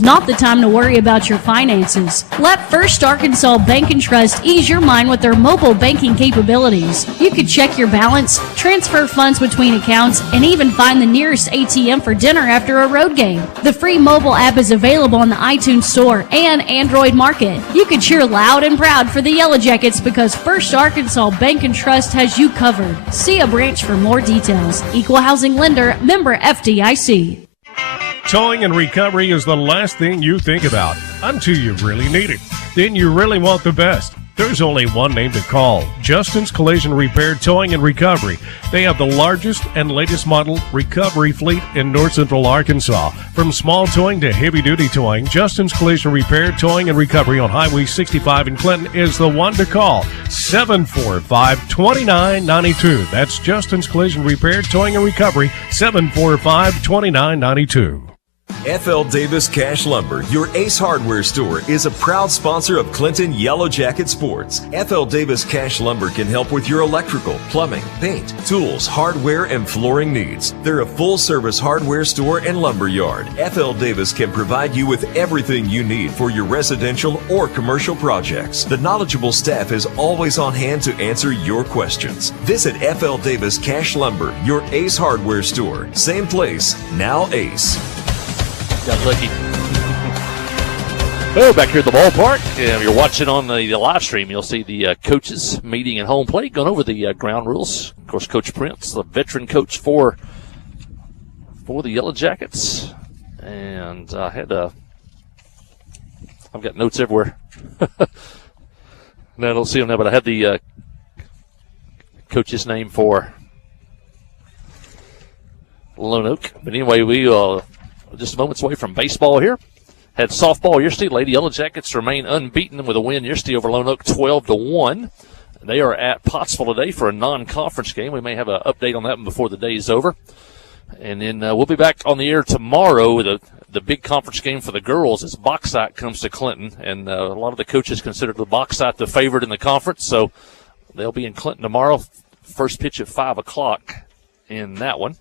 Not the time to worry about your finances. Let First Arkansas Bank and Trust ease your mind with their mobile banking capabilities. You can check your balance, transfer funds between accounts, and even find the nearest ATM for dinner after a road game. The free mobile app is available on the iTunes Store and Android Market. You can cheer loud and proud for the Yellow Jackets because First Arkansas Bank and Trust has you covered. See a branch for more details. Equal housing lender, member FDIC. Towing and recovery is the last thing you think about until you really need it. Then you really want the best. There's only one name to call, Justin's Collision Repair Towing and Recovery. They have the largest and latest model recovery fleet in North Central Arkansas. From small towing to heavy-duty towing, Justin's Collision Repair Towing and Recovery on Highway 65 in Clinton is the one to call, 745-2992. That's Justin's Collision Repair Towing and Recovery, 745-2992. F.L. Davis Cash Lumber, your Ace Hardware store, is a proud sponsor of Clinton Yellow Jacket Sports. F.L. Davis Cash Lumber can help with your electrical, plumbing, paint, tools, hardware, and flooring needs. They're a full-service hardware store and lumber yard. F.L. Davis can provide you with everything you need for your residential or commercial projects. The knowledgeable staff is always on hand to answer your questions. Visit F.L. Davis Cash Lumber, your Ace Hardware store. Same place, now Ace. Got lucky. Oh, back here at the ballpark. If you're watching on the live stream, you'll see the coaches meeting at home plate, going over the ground rules. Of course, Coach Prince, the veteran coach for the Yellow Jackets. And I've got notes everywhere. No, I don't see them now, but I have the coach's name for Lone Oak. But anyway, we just moments away from baseball here. Had softball yesterday. Lady Yellow Jackets remain unbeaten with a win yesterday over Lone Oak 12-1. They are at Pottsville today for a non-conference game. We may have an update on that one before the day is over. And then we'll be back on the air tomorrow with the big conference game for the girls as Bauxite comes to Clinton. And a lot of the coaches consider the Bauxite the favorite in the conference. So they'll be in Clinton tomorrow. First pitch at 5 o'clock in that one.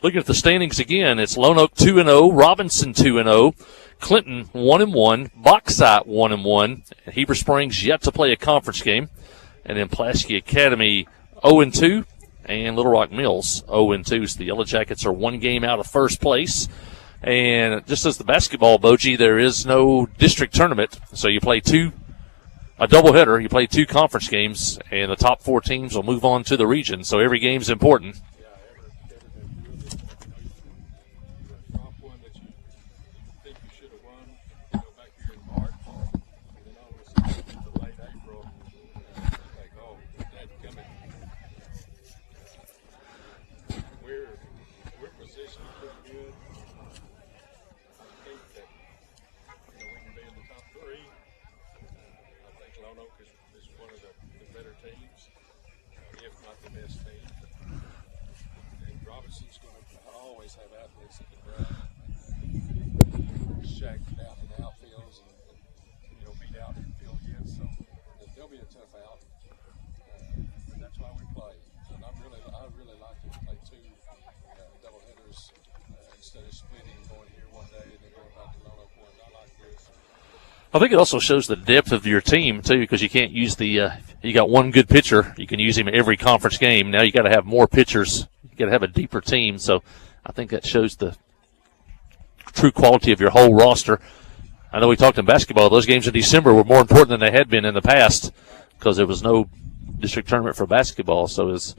Looking at the standings again, it's Lone Oak 2-0, Robinson 2-0, Clinton 1-1, Bauxite 1-1, and Heber Springs yet to play a conference game, and then Pulaski Academy 0-2, and Little Rock Mills 0-2. So the Yellow Jackets are one game out of first place. And just as the basketball, Boji, there is no district tournament, so you play a doubleheader. You play two conference games, and the top four teams will move on to the region. So every game's important. I think it also shows the depth of your team, too, because you can't use you got one good pitcher. You can use him every conference game. Now you got to have more pitchers. You got to have a deeper team. So I think that shows the true quality of your whole roster. I know we talked in basketball. Those games in December were more important than they had been in the past because there was no district tournament for basketball. So it's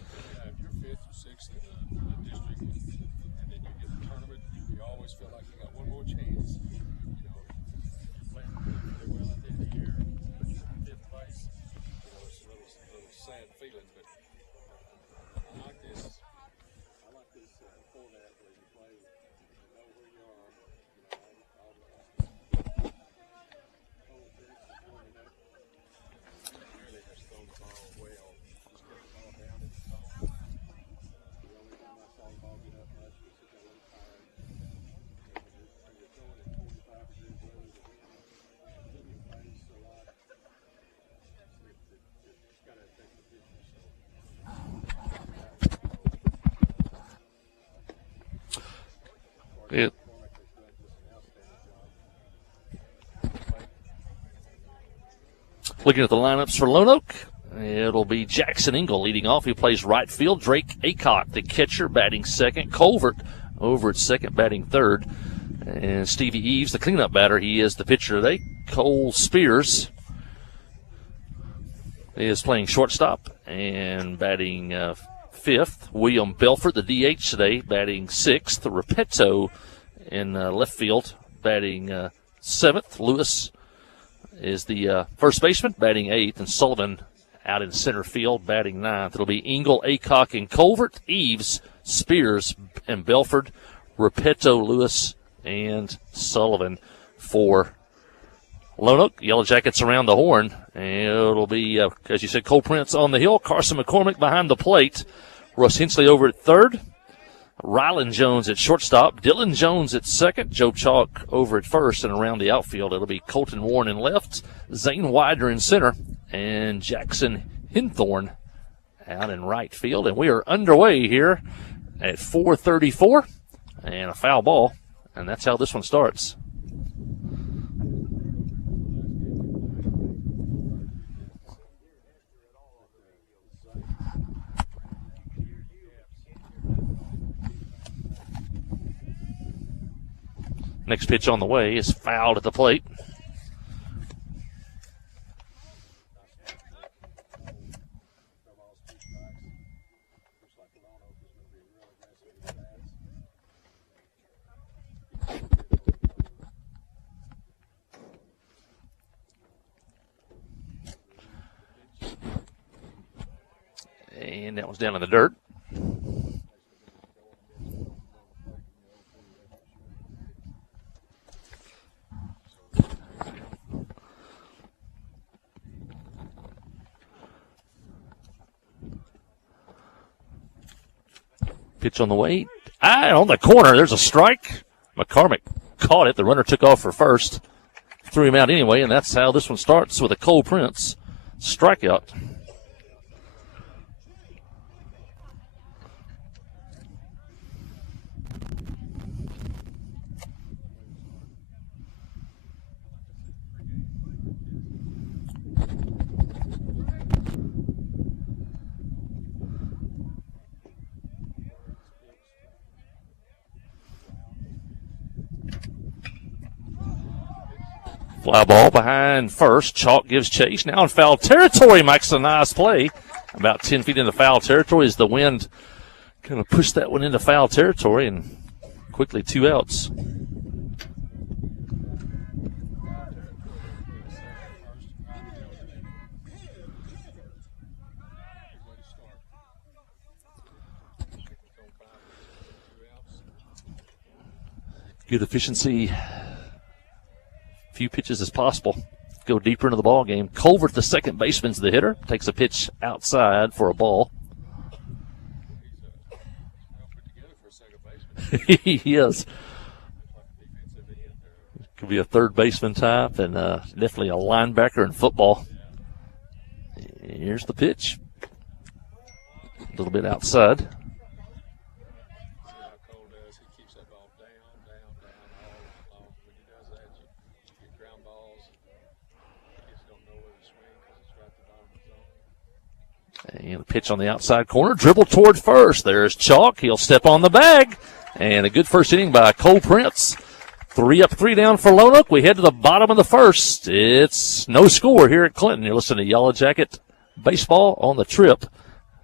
Looking at the lineups for Lone Oak, it'll be Jackson Engel leading off. He plays right field. Drake Acock, the catcher, batting second. Colvert over at second, batting third. And Stevie Eves, the cleanup batter, he is the pitcher today. Cole Spears is playing shortstop and batting fifth. William Belford, the DH today, batting sixth. Repetto in left field, batting seventh. Lewis is the first baseman, batting eighth. And Sullivan out in center field, batting ninth. It'll be Engel, Acock, and Colvert. Eves, Spears, and Belford. Repetto, Lewis, and Sullivan for Lone Oak. Yellow Jackets around the horn. And it'll be, as you said, Cole Prince on the hill. Carson McCormick behind the plate. Russ Hensley over at third. Rylan Jones at shortstop. Dylan Jones at second. Joe Chalk over at first. And around the outfield, it'll be Colton Warren in left. Zane Widener in center. And Jackson Hinthorn out in right field. And we are underway here at 4:34. And a foul ball. And that's how this one starts. Next pitch on the way is fouled at the plate. And that was down in the dirt. Pitch on the way. On the corner, there's a strike. McCormick caught it. The runner took off for first. Threw him out anyway, and that's how this one starts with a Cole Prince strikeout. Fly ball behind first. Chalk gives chase. Now in foul territory. Makes a nice play. About 10 feet into foul territory as the wind kind of pushed that one into foul territory, and quickly 2 outs. Good efficiency. Few pitches as possible. Go deeper into the ball game. Colvert, the second baseman's the hitter. Takes a pitch outside for a ball. He is. Could be a third baseman type and definitely a linebacker in football. Here's the pitch. A little bit outside. And the pitch on the outside corner. Dribble toward first. There's Chalk. He'll step on the bag. And a good first inning by Cole Prince. 3 up, 3 down for Lone Oak. We head to the bottom of the first. It's no score here at Clinton. You're listening to Yellow Jacket Baseball on the Trip,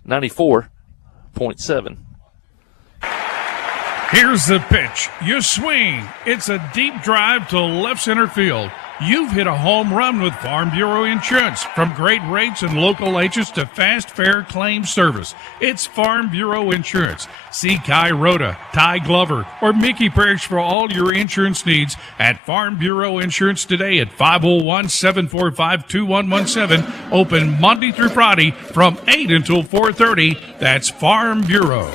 94.7. Here's the pitch. You swing. It's a deep drive to left center field. You've hit a home run with Farm Bureau Insurance. From great rates and local agents to fast, fair claim service, it's Farm Bureau Insurance. See Kai Rhoda, Ty Glover, or Mickey Parrish for all your insurance needs at Farm Bureau Insurance today at 501-745-2117. Open Monday through Friday from 8 until 4:30. That's Farm Bureau.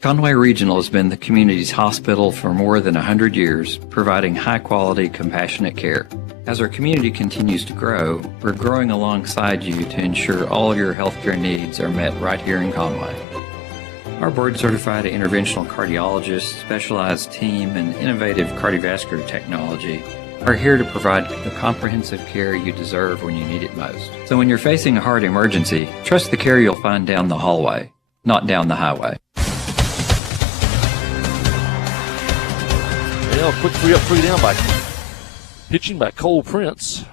Conway Regional has been the community's hospital for more than 100 years, providing high-quality, compassionate care. As our community continues to grow, we're growing alongside you to ensure all your healthcare needs are met right here in Conway. Our board-certified interventional cardiologists, specialized team, and innovative cardiovascular technology are here to provide the comprehensive care you deserve when you need it most. So when you're facing a heart emergency, trust the care you'll find down the hallway, not down the highway. Well, quick 3 up, 3 down by pitching by Cole Prince.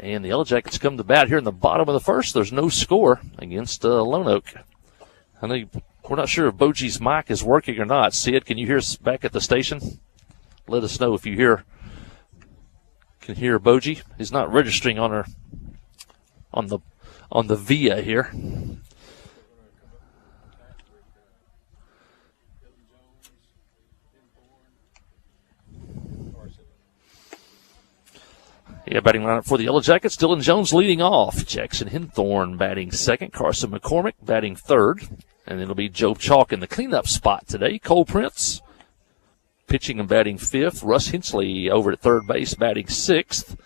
And the Yellow Jackets come to bat here in the bottom of the first. There's no score against Lone Oak. I know we're not sure if Boji's mic is working or not. Sid, can you hear us back at the station? Let us know if you can hear Boji. He's not registering on the VIA here. Yeah, batting lineup for the Yellow Jackets. Dylan Jones leading off. Jackson Hinthorn batting second. Carson McCormick batting third. And it'll be Joe Chalk in the cleanup spot today. Cole Prince pitching and batting fifth. Russ Hensley over at third base batting sixth.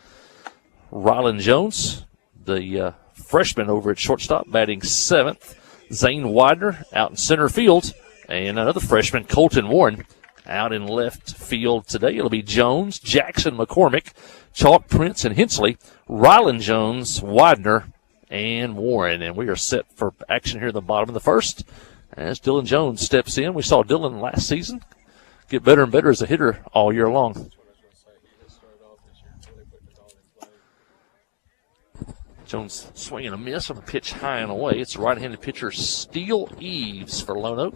Rylan Jones, the freshman over at shortstop, batting seventh. Zane Widener out in center field. And another freshman, Colton Warren, out in left field today. It'll be Jones, Jackson, McCormick, Chalk, Prince, and Hensley, Rylan Jones, Widener, and Warren. And we are set for action here in the bottom of the first as Dylan Jones steps in. We saw Dylan last season get better and better as a hitter all year long. Jones swinging a miss on a pitch high and away. It's right-handed pitcher Steele Eves for Lone Oak.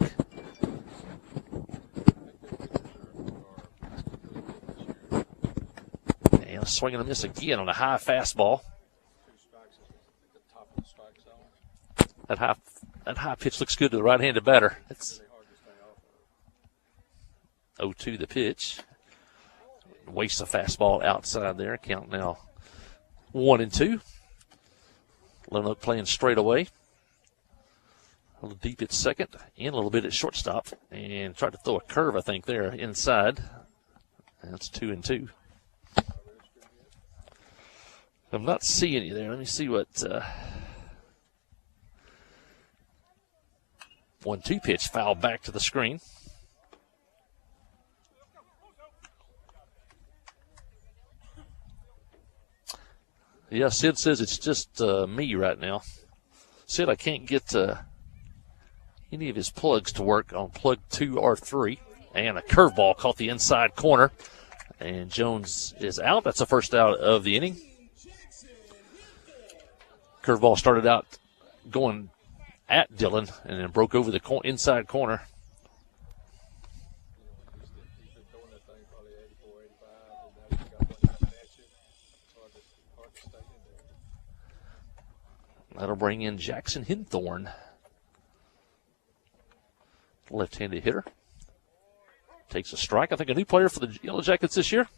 Swinging a miss again on a high fastball. That high pitch looks good to the right-handed batter. It's 0-2 the pitch. Wastes a fastball outside there. Count now 1-2. Lone Oak playing straight away. A little deep at second and a little bit at shortstop. And tried to throw a curve, I think, there inside. That's 2-2. I'm not seeing you there. Let me see what 1-2 pitch foul back to the screen. Yeah, Sid says it's just me right now. Sid, I can't get any of his plugs to work on plug 2 or 3. And a curveball caught the inside corner. And Jones is out. That's the first out of the inning. Curveball started out going at Dylan and then broke over the inside corner. That'll bring in Jackson Hinthorn. Left-handed hitter. Takes a strike. I think a new player for the Yellow Jackets this year.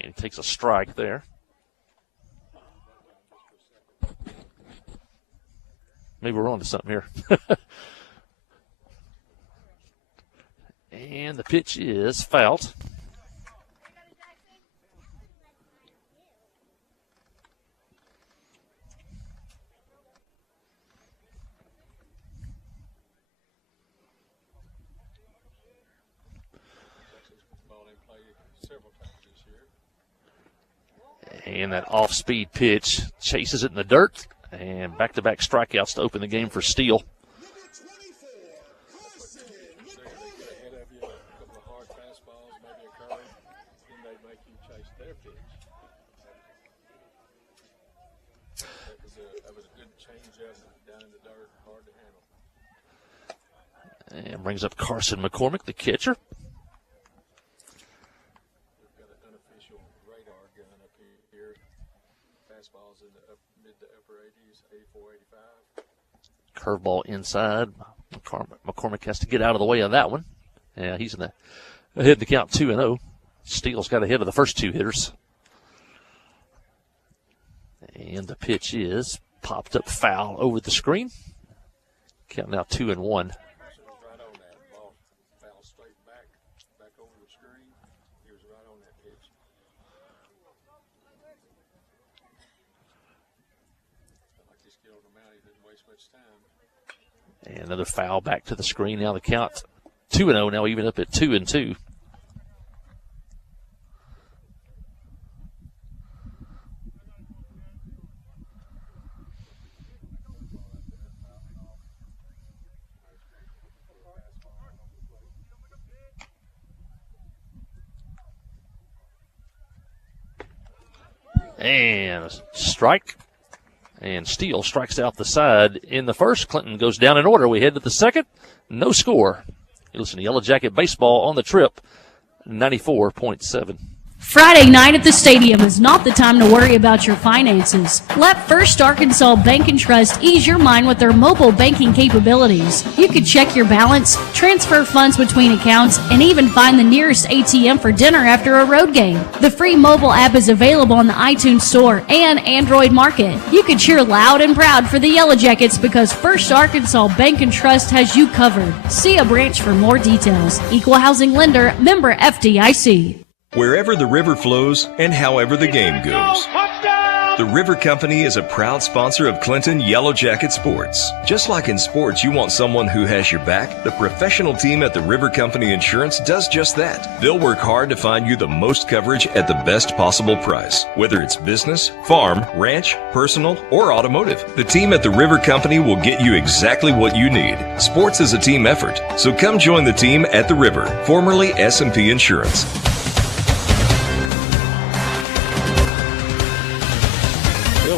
And he takes a strike there. Maybe we're on to something here. And the pitch is fouled. And that off-speed pitch chases it in the dirt. And back-to-back strikeouts to open the game for Steele. And brings up Carson McCormick, the catcher. We've got an unofficial radar gun up here. Fastballs in the mid to upper 80s, 84, 85. Curveball inside. McCormick has to get out of the way of that one. Yeah, he's ahead in the count 2-0. Steele's got ahead of the first two hitters. And the pitch is popped up foul over the screen. Count now 2-1. get on the mound, he didn't waste much time. And another foul back to the screen. Now the count 2-0, now even up at 2-2. And a strike. And Steele strikes out the side in the first. Clinton goes down in order. We head to the second. No score. You listen to Yellow Jacket Baseball on the Trip, 94.7. Friday night at the stadium is not the time to worry about your finances. Let First Arkansas Bank and Trust ease your mind with their mobile banking capabilities. You can check your balance, transfer funds between accounts, and even find the nearest ATM for dinner after a road game. The free mobile app is available on the iTunes Store and Android Market. You can cheer loud and proud for the Yellow Jackets because First Arkansas Bank and Trust has you covered. See a branch for more details. Equal housing lender, member FDIC. Wherever the river flows and however the game goes. The River Company is a proud sponsor of Clinton Yellow Jacket Sports. Just like in sports, you want someone who has your back, the professional team at the River Company Insurance does just that. They'll work hard to find you the most coverage at the best possible price. Whether it's business, farm, ranch, personal, or automotive, the team at the River Company will get you exactly what you need. Sports is a team effort, so come join the team at the River, formerly S&P Insurance.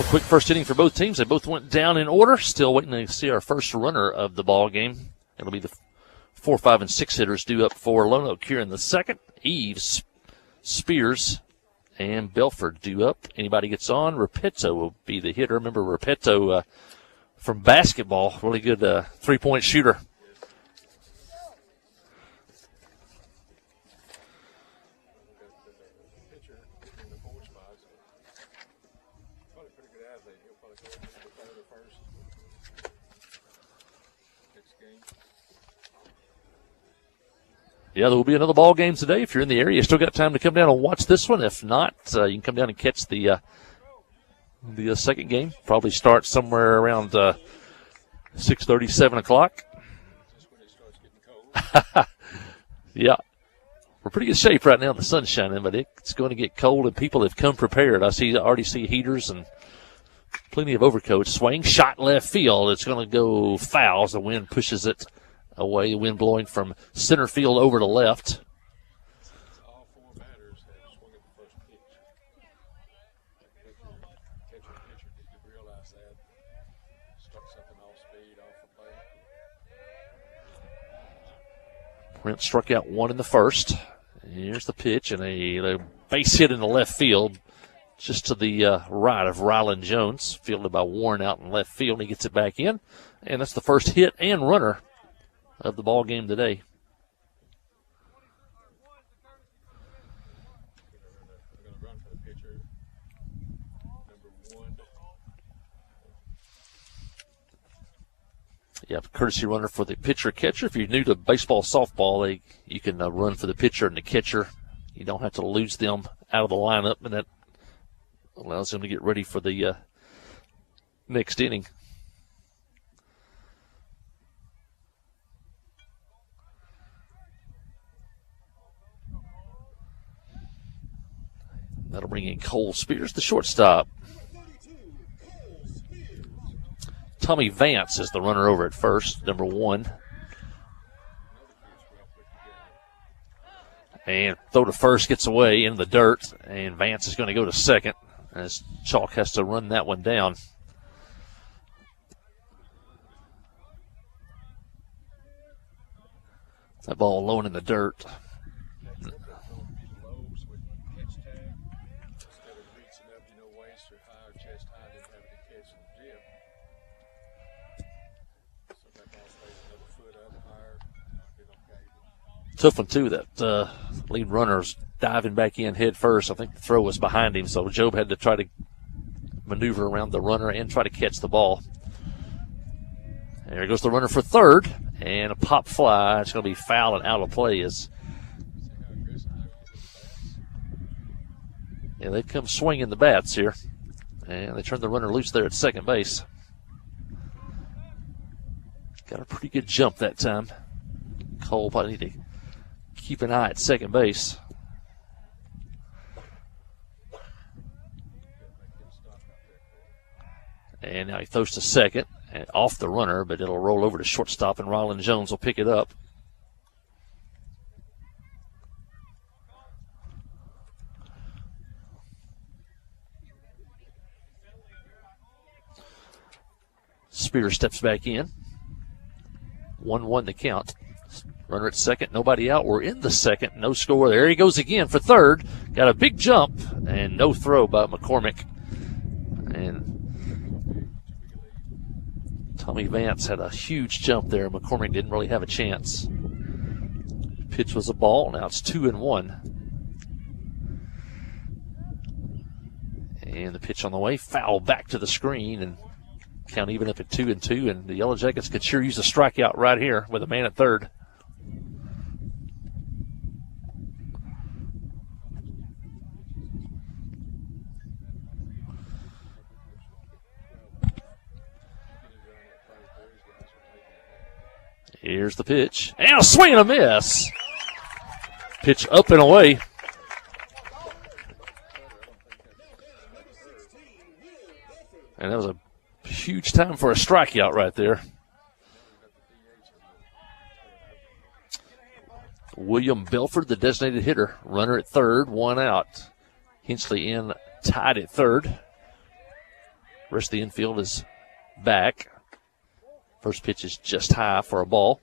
Quick first inning for both teams. They both went down in order. Still waiting to see our first runner of the ball game. It'll be the 4, 5, and 6 hitters due up for Lone Oak here in the second. Eves, Spears, and Belford due up. Anybody gets on, Repetto will be the hitter. Remember Repetto from basketball, really good three-point shooter. Yeah, there will be another ball game today. If you're in the area, you still got time to come down and watch this one. If not, you can come down and catch the second game. Probably start somewhere around 6:30, 7 o'clock. Yeah, we're pretty good shape right now. The sun's shining, but it's going to get cold, and people have come prepared. I already see heaters and plenty of overcoats. Swing, shot left field. It's going to go foul as the wind pushes it away, the wind blowing from center field over to left. All 4 batters have swung at the first pitch. Catcher didn't realize that. Struck something off speed, off the plate. Brent struck out 1 in the first. Here's the pitch, and a base hit in the left field, just to the right of Ryland Jones, fielded by Warren out in left field. He gets it back in, and that's the first hit and runner of the ball game today. I'm going to run for the pitcher. Number 1. Yeah, courtesy runner for the pitcher catcher. If you're new to baseball, softball, you can run for the pitcher and the catcher. You don't have to lose them out of the lineup, and that allows them to get ready for the next inning. That'll bring in Cole Spears, the shortstop. Tommy Vance is the runner over at first, number 1. And throw to first, gets away in the dirt, and Vance is going to go to second as Chalk has to run that one down. That ball alone in the dirt. Tough one, too. That lead runner's diving back in head first. I think the throw was behind him, so Job had to try to maneuver around the runner and try to catch the ball. And there goes the runner for third, and a pop fly. It's going to be foul and out of play. They've come swinging the bats here, and they turn the runner loose there at second base. Got a pretty good jump that time. Cole probably need to keep an eye at second base. And now he throws to second and off the runner, but it'll roll over to shortstop, and Ryland Jones will pick it up. Spear steps back in. 1-1 the count. Runner at second, nobody out. We're in the second, no score. There he goes again for third. Got a big jump and no throw by McCormick. And Tommy Vance had a huge jump there. McCormick didn't really have a chance. Pitch was a ball. Now it's 2-1. And the pitch on the way. Foul back to the screen, and count even up at 2-2. And the Yellow Jackets could sure use a strikeout right here with a man at third. Here's the pitch. And a swing and a miss. Pitch up and away. And that was a huge time for a strikeout right there. William Belford, the designated hitter. Runner at third, one out. Hinchley in tied at third. Rest of the infield is back. First pitch is just high for a ball.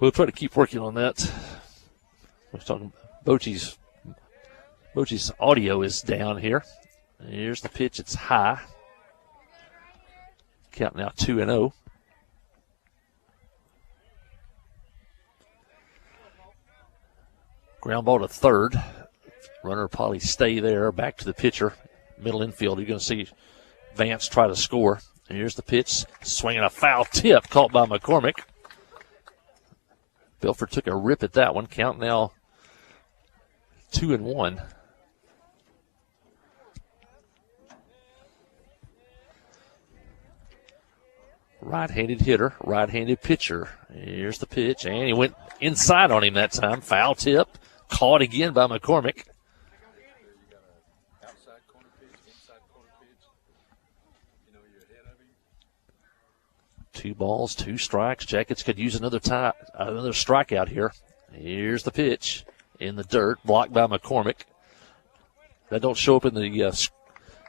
We'll try to keep working on that. We're talking Bochy's audio is down here. Here's the pitch. It's high. Count now 2-0. Ground ball to third. Runner probably stay there. Back to the pitcher. Middle infield, you're going to see Vance try to score. And here's the pitch, swinging a foul tip caught by McCormick. Belford took a rip at that one. Count now 2-1. Right-handed hitter, right-handed pitcher. Here's the pitch, and he went inside on him that time. Foul tip, caught again by McCormick. Two balls, two strikes. Jackets could use another strikeout here. Here's the pitch in the dirt, blocked by McCormick. That don't show up in the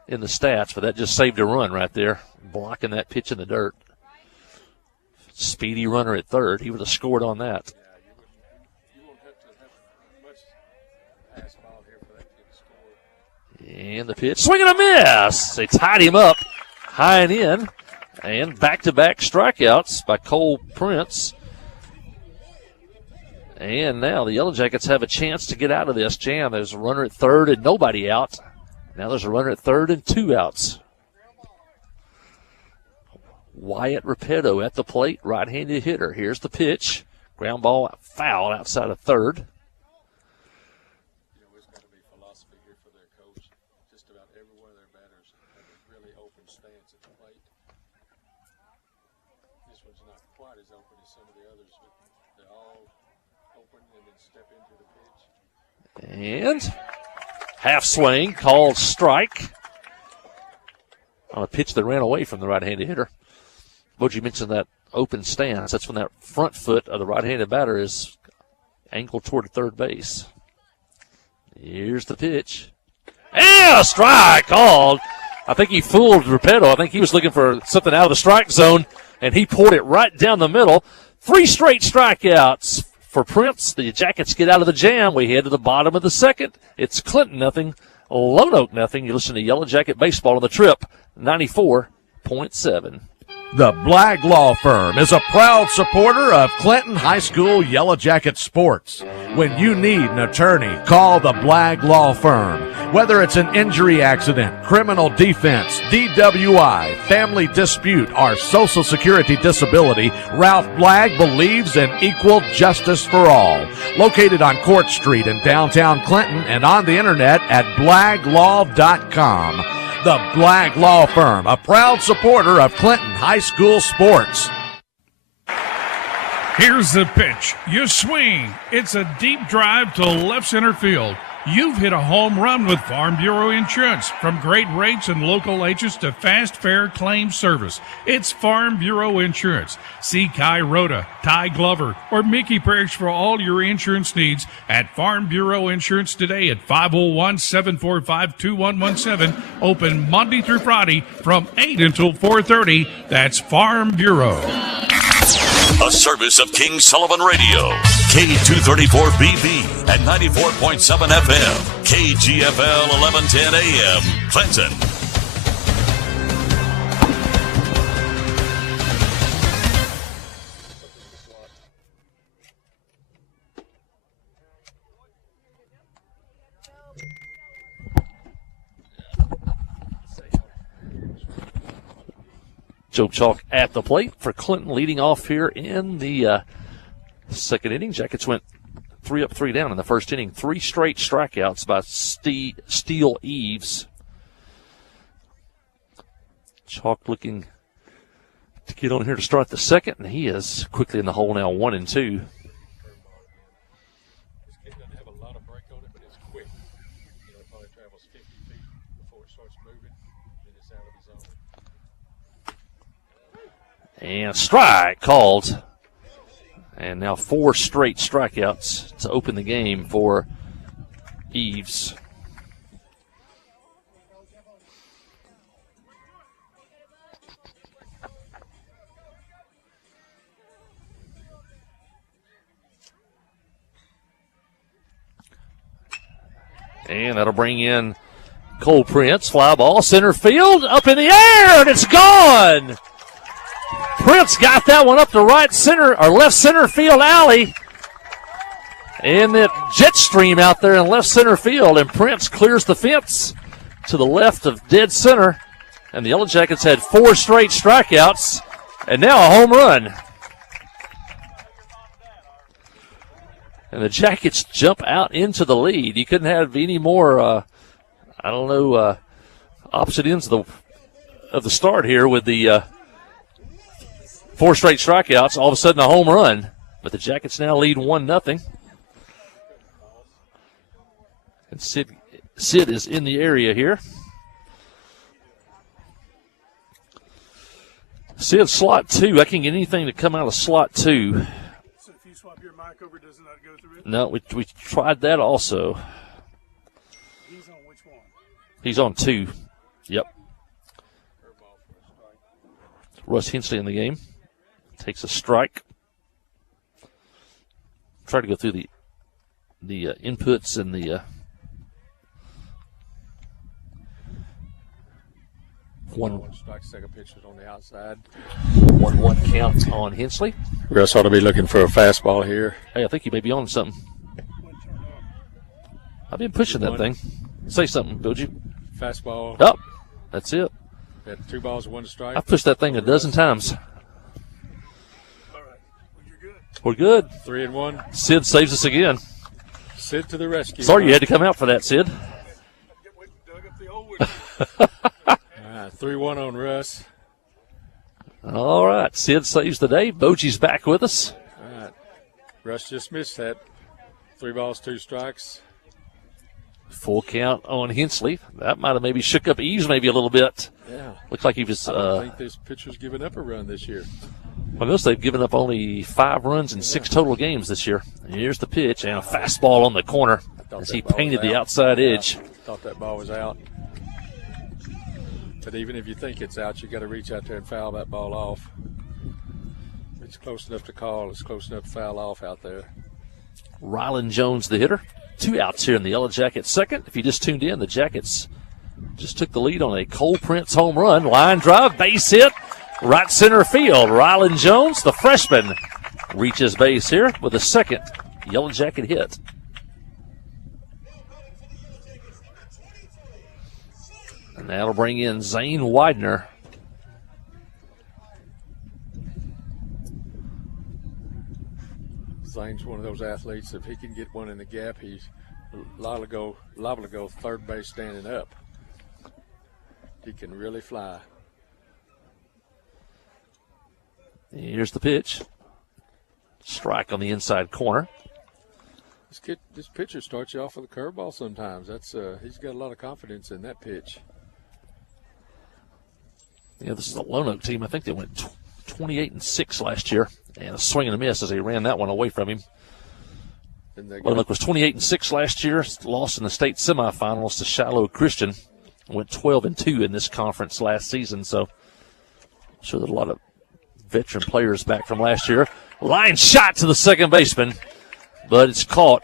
stats, but that just saved a run right there, blocking that pitch in the dirt. Speedy runner at third. He would have scored on that. And the pitch, swing and a miss. They tied him up high and in. And back-to-back strikeouts by Cole Prince. And now the Yellow Jackets have a chance to get out of this jam. There's a runner at third and nobody out. Now there's a runner at third and two outs. Wyatt Repetto at the plate, right-handed hitter. Here's the pitch. Ground ball foul outside of third. And half swing, called strike on a pitch that ran away from the right-handed hitter. Boji mentioned that open stance. That's when that front foot of the right-handed batter is angled toward third base. Here's the pitch. And a strike called. I think he fooled Repetto. I think he was looking for something out of the strike zone, and he poured it right down the middle. 3 straight strikeouts for Prince. The Jackets get out of the jam. We head to the bottom of the second. It's Clinton nothing, Lone Oak nothing. You listen to Yellow Jacket Baseball on the Trip, 94.7. The Blagg Law Firm is a proud supporter of Clinton High School Yellow Jacket sports. When you need an attorney, call the Blagg Law Firm. Whether it's an injury accident, criminal defense, DWI, family dispute, or Social Security disability, Ralph Blagg believes in equal justice for all. Located on Court Street in downtown Clinton and on the internet at blagglaw.com. The Black Law Firm, a proud supporter of Clinton High School sports. Here's the pitch. You swing. It's a deep drive to left center field. You've hit a home run with Farm Bureau Insurance. From great rates and local agents to fast, fair claim service, it's Farm Bureau Insurance. See Kai Rhoda, Ty Glover, or Mickey Parrish for all your insurance needs at Farm Bureau Insurance today at 501-745-2117. Open Monday through Friday from 8 until 4:30. That's Farm Bureau. A service of King Sullivan Radio, K234BB at 94.7 FM, KGFL 1110 AM, Clinton. Joe Chalk at the plate for Clinton, leading off here in the second inning. Jackets went 3 up, 3 down in the first inning. 3 straight strikeouts by Steele Eves. Chalk looking to get on here to start the second, and he is quickly in the hole now, 1-2. And strike called. And now 4 straight strikeouts to open the game for Eves. And that'll bring in Cole Prince. Fly ball, center field, up in the air, and it's gone. Prince got that one up to right center or left center field alley. And that jet stream out there in left center field. And Prince clears the fence to the left of dead center. And the Yellow Jackets had 4 straight strikeouts. And now a home run. And the Jackets jump out into the lead. You couldn't have any more, opposite ends of the start here with the 4 straight strikeouts, all of a sudden a home run. But the Jackets now lead 1-0. And Sid is in the area here. Sid, slot 2. I can't get anything to come out of slot 2. So if you swap your mic over, does it not go through it? No, we tried that also. He's on which one? He's on 2. Yep. Russ Hensley in the game. Takes a strike. Try to go through the inputs and the one strike. Second pitch is on the outside. 1-1 count on Hensley. Russ ought to be looking for a fastball here. Hey, I think he may be on something. I've been pushing that thing. Say something, Boji. Fastball. Oh, that's it. Got 2 balls, 1 strike. I've pushed that thing a dozen times. We're good. 3-1. Sid saves us again. Sid to the rescue. Sorry you had to come out for that, Sid. 3-1 on Russ. All right. Sid saves the day. Boji's back with us. All right. Russ just missed that. 3 balls, 2 strikes. Full count on Hensley. That might have maybe shook up Eves maybe a little bit. Yeah. Looks like he was. I don't think this pitcher's given up a run this year. I notice they've given up only 5 runs in 6 total games this year. And here's the pitch and a fastball on the corner as he painted the outside edge. Thought that ball was out. But even if you think it's out, you got to reach out there and foul that ball off. It's close enough to call. It's close enough to foul off out there. Rylan Jones, the hitter. 2 outs here in the Yellow Jackets second. If you just tuned in, the Jackets just took the lead on a Cole Prince home run. Line drive, base hit, right center field. Rylan Jones, the freshman, reaches base here with a second Yellow Jacket hit. And that'll bring in Zane Widener. Zane's one of those athletes, if he can get one in the gap, he's liable to go third base standing up. He can really fly. Here's the pitch. Strike on the inside corner. This pitcher starts you off with a curveball sometimes. He's got a lot of confidence in that pitch. Yeah, this is a Lone Oak team. I think they went 28-6 last year, and a swing and a miss as they ran that one away from him. Lone Oak was 28-6 last year, lost in the state semifinals to Shiloh Christian. Went 12-2 in this conference last season, so I'm sure that a lot of veteran players back from last year. Line shot to the second baseman, but it's caught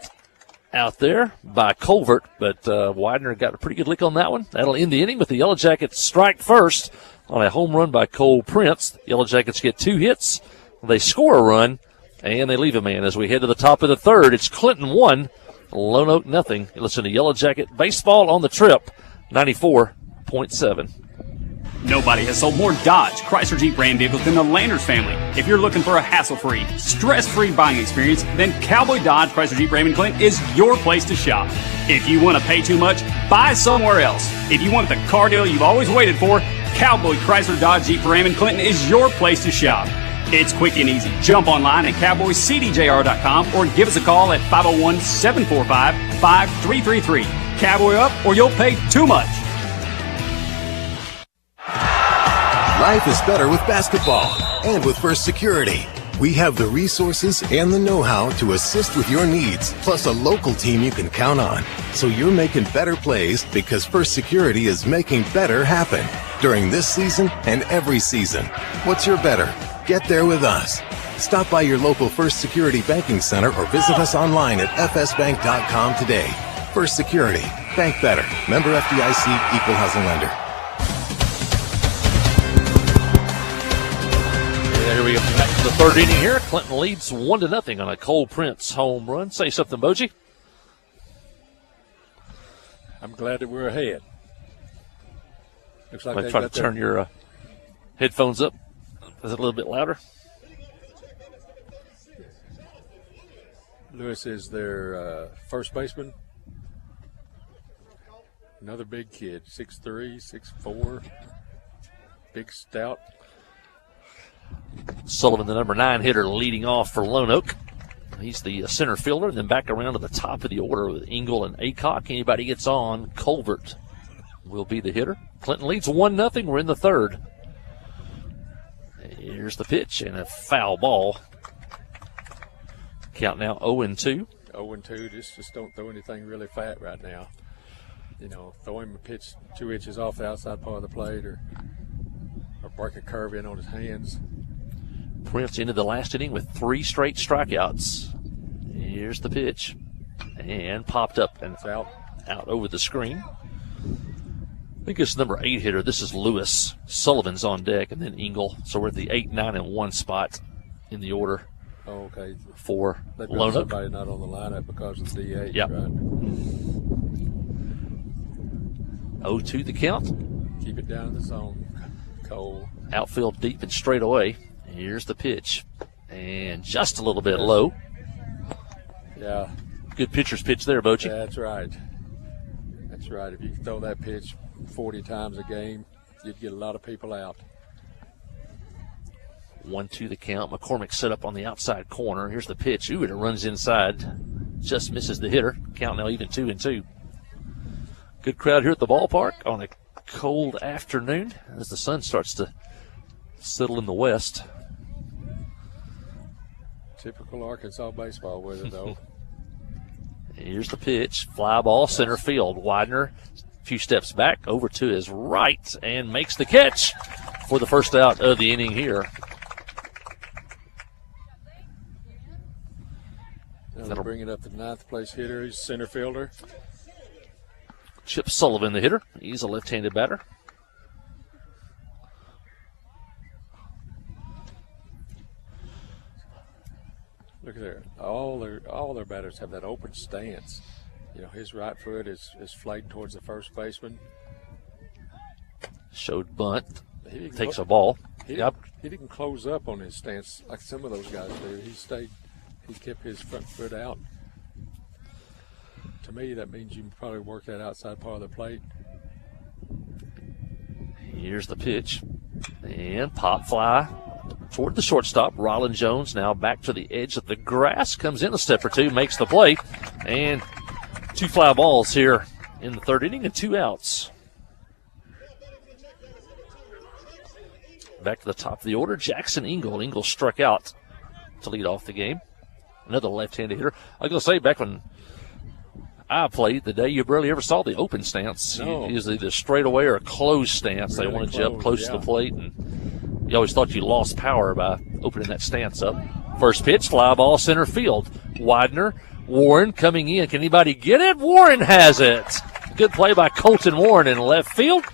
out there by Colvert, but Widener got a pretty good lick on that one. That'll end the inning with the Yellow Jackets strike first on a home run by Cole Prince. The Yellow Jackets get 2 hits. They score a run, and they leave a man. As we head to the top of the third, it's Clinton 1, Lone Oak nothing. You listen to Yellow Jacket Baseball on the Trip, 94.7. Nobody has sold more Dodge, Chrysler Jeep Ram vehicles than the Landers family. If you're looking for a hassle-free, stress-free buying experience, then Cowboy Dodge, Chrysler Jeep Ram in Clinton is your place to shop. If you want to pay too much, buy somewhere else. If you want the car deal you've always waited for, Cowboy Chrysler Dodge Jeep Ram in Clinton is your place to shop. It's quick and easy. Jump online at cowboycdjr.com or give us a call at 501-745-5333. Cowboy up or you'll pay too much. Life is better with basketball and with First Security. We have the resources and the know-how to assist with your needs, plus a local team you can count on. So you're making better plays because First Security is making better happen during this season and every season. What's your better? Get there with us. Stop by your local First Security Banking Center or visit us online at fsbank.com today. First Security. Bank better. Member FDIC, Equal Housing Lender. There we go. Back to the third inning here. Clinton leads 1-0 on a Cole Prince home run. Say something, Boji. I'm glad that we're ahead. Looks like I try to turn your headphones up. Is it a little bit louder? Lewis is their first baseman. Another big kid, 6'3", 6'4", big stout. Sullivan, the number 9 hitter, leading off for Lone Oak. He's the center fielder. And then back around to the top of the order with Engel and Aycock. Anybody gets on, Colvert will be the hitter. Clinton leads 1-0. We're in the third. Here's the pitch and a foul ball. Count now 0-2. 0-2. Just don't throw anything really fat right now. You know, throw him a pitch 2 inches off the outside part of the plate or break a curve in on his hands. Prince ended the last inning with 3 straight strikeouts. Here's the pitch. And popped up and out over the screen. I think it's number 8 hitter. This is Lewis. Sullivan's on deck, and then Engel. So we're at the 8, 9, and 1 spot in the order. Oh, okay. For They've Lone got Oak. somebody not on the lineup because of the DH, yep. Right? 0-2 the count. Keep it down in the zone, Cole. Outfield deep and straight away. Here's the pitch. And just a little bit low. Yeah. Good pitcher's pitch there, Bochi. That's right. That's right. If you throw that pitch 40 times a game, you'd get a lot of people out. 1-2 the count. McCormick set up on the outside corner. Here's the pitch. Ooh, it runs inside. Just misses the hitter. Count now even 2-2. Good crowd here at the ballpark on a cold afternoon as the sun starts to settle in the west. Typical Arkansas baseball weather, though. Here's the pitch. Fly ball, center field. Widener, a few steps back, over to his right, and makes the catch for the first out of the inning here. That'll bring it up to the 9th place hitter. He's center fielder. Chip Sullivan, the hitter. He's a left-handed batter. Look at there. All their batters have that open stance. You know, his right foot is flanked towards the first baseman. Showed bunt. Takes a ball. He didn't close up on his stance like some of those guys do. He kept his front foot out. To me, that means you can probably work that outside part of the plate. Here's the pitch. And pop fly toward the shortstop. Rylan Jones now back to the edge of the grass. Comes in a step or two, makes the play. And 2 fly balls here in the 3rd inning and 2 outs. Back to the top of the order, Jackson Ingle. Ingle struck out to lead off the game. Another left-handed hitter. I was going to say, back when I played the day, you barely ever saw the open stance. No. It was either straight away or a closed stance. Really they wanted you up close yeah. to the plate, and you always thought you lost power by opening that stance up. First pitch, fly ball center field. Widener, Warren coming in. Can anybody get it? Warren has it. Good play by Colton Warren in left field.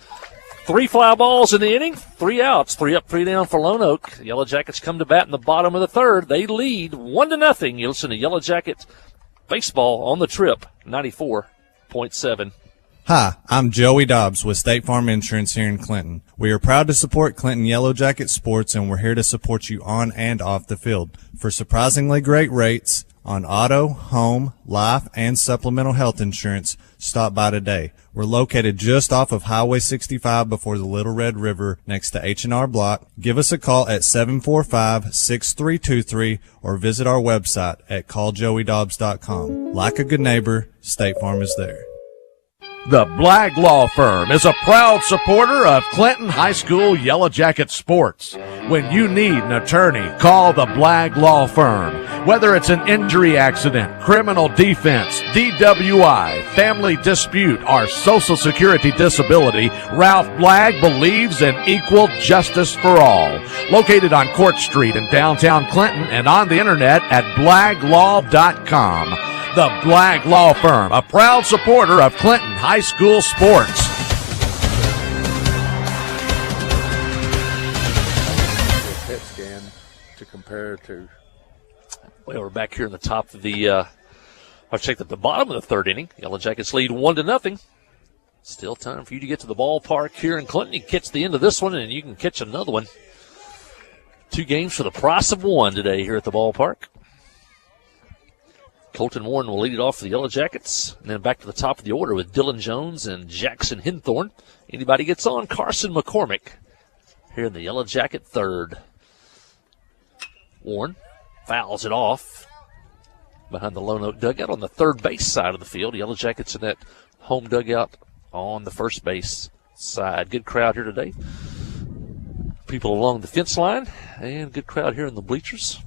3 fly balls in the inning, 3 outs, 3 up, 3 down for Lone Oak. The Yellow Jackets come to bat in the bottom of the 3rd. They lead 1-0. You listen to Yellow Jacket baseball on the trip, 94.7. Hi, I'm Joey Dobbs with State Farm Insurance here in Clinton. We are proud to support Clinton Yellow Jacket sports, and we're here to support you on and off the field. For surprisingly great rates on auto, home, life, and supplemental health insurance, stop by today. We're located just off of Highway 65 before the Little Red River next to H&R Block. Give us a call at 745-6323 or visit our website at calljoeydobbs.com. Like a good neighbor, State Farm is there. The Blagg Law Firm is a proud supporter of Clinton High School Yellow Jacket sports. When you need an attorney, call the Blagg Law Firm. Whether it's an injury accident, criminal defense, DWI, family dispute, or Social Security disability, Ralph Blagg believes in equal justice for all. Located on Court Street in downtown Clinton and on the internet at blagglaw.com. The Blagg Law Firm, a proud supporter of Clinton High School sports. PET scan to compare to. Well, we're back here in the top of the, I'll check at the bottom of the 3rd inning. Yellow Jackets lead 1-0. Still time for you to get to the ballpark here in Clinton. You can catch the end of this one, and you can catch another one. 2 games for the price of 1 today here at the ballpark. Colton Warren will lead it off for the Yellow Jackets. And then back to the top of the order with Dylan Jones and Jackson Hinthorn. Anybody gets on, Carson McCormick here in the Yellow Jacket 3rd. Warren fouls it off behind the Lone Oak dugout on the 3rd base side of the field. Yellow Jackets in that home dugout on the 1st base side. Good crowd here today. People along the fence line and good crowd here in the bleachers.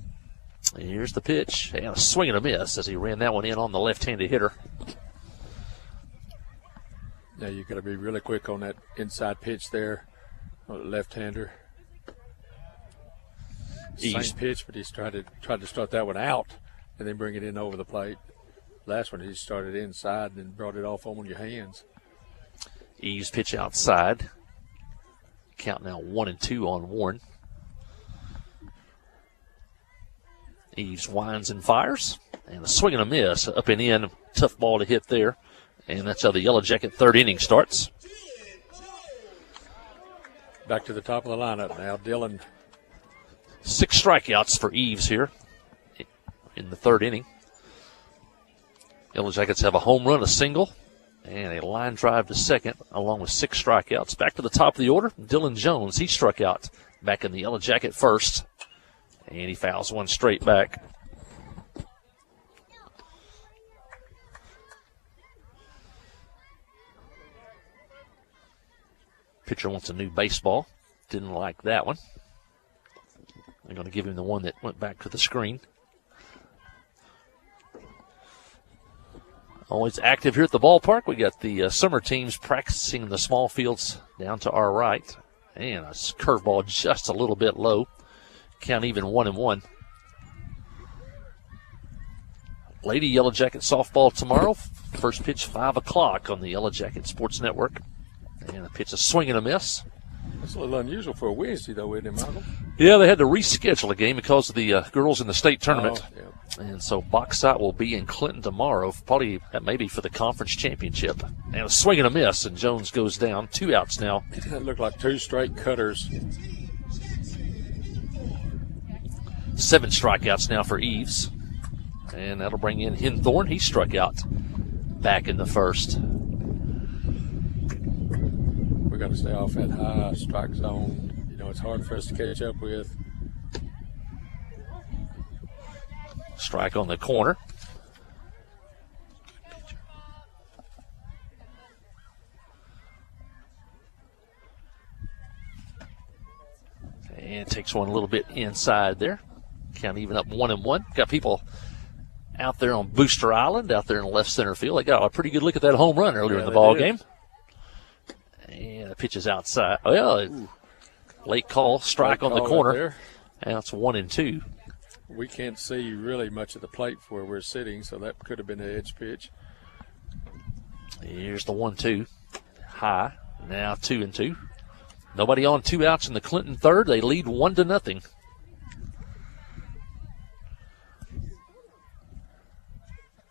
Here's the pitch, and a swing and a miss as he ran that one in on the left-handed hitter. Yeah, you got to be really quick on that inside pitch there, left-hander. Same pitch, but he's tried to start that one out and then bring it in over the plate. Last one he started inside and then brought it off on your hands. Eves pitch outside. Count now 1-2 on Warren. Eves winds and fires. And a swing and a miss. Up and in. Tough ball to hit there. And that's how the Yellow Jacket 3rd inning starts. Back to the top of the lineup now. Dylan. 6 strikeouts for Eves here in the 3rd inning. Yellow Jackets have a home run, a single, and a line drive to second, along with 6 strikeouts. Back to the top of the order, Dylan Jones. He struck out back in the Yellow Jacket 1st. And he fouls one straight back. Pitcher wants a new baseball. Didn't like that one. They're going to give him the one that went back to the screen. Always active here at the ballpark. We got the summer teams practicing in the small fields down to our right. And a curveball just a little bit low. Count even 1-1. Lady Yellow Jacket softball tomorrow. First pitch 5 o'clock on the Yellow Jacket Sports Network. And a pitch, a swing and a miss. That's a little unusual for a Wednesday, though, isn't it, Michael? Yeah, they had to reschedule a game because of the girls in the state tournament. Oh, yeah. And so Bauxite will be in Clinton tomorrow, probably maybe for the conference championship. And a swing and a miss, and Jones goes down. 2 outs now. That looked like 2 straight cutters. 7 strikeouts now for Eves. And that'll bring in Hinthorn. He struck out back in the 1st. We got a we stay off that high strike zone, it's hard for us to catch up with. Strike on the corner. And takes one a little bit inside there. Count even up 1-1. Got people out there on Booster Island, out there in left center field. They got a pretty good look at that home run earlier in the ball game. And the pitch is outside. Oh, yeah. Late call, strike on the corner. Now it's 1-2. We can't see really much of the plate where we're sitting, so that could have been an edge pitch. Here's the 1-2. High. Now 2-2. Nobody on, 2 outs in the Clinton third. They lead 1-0.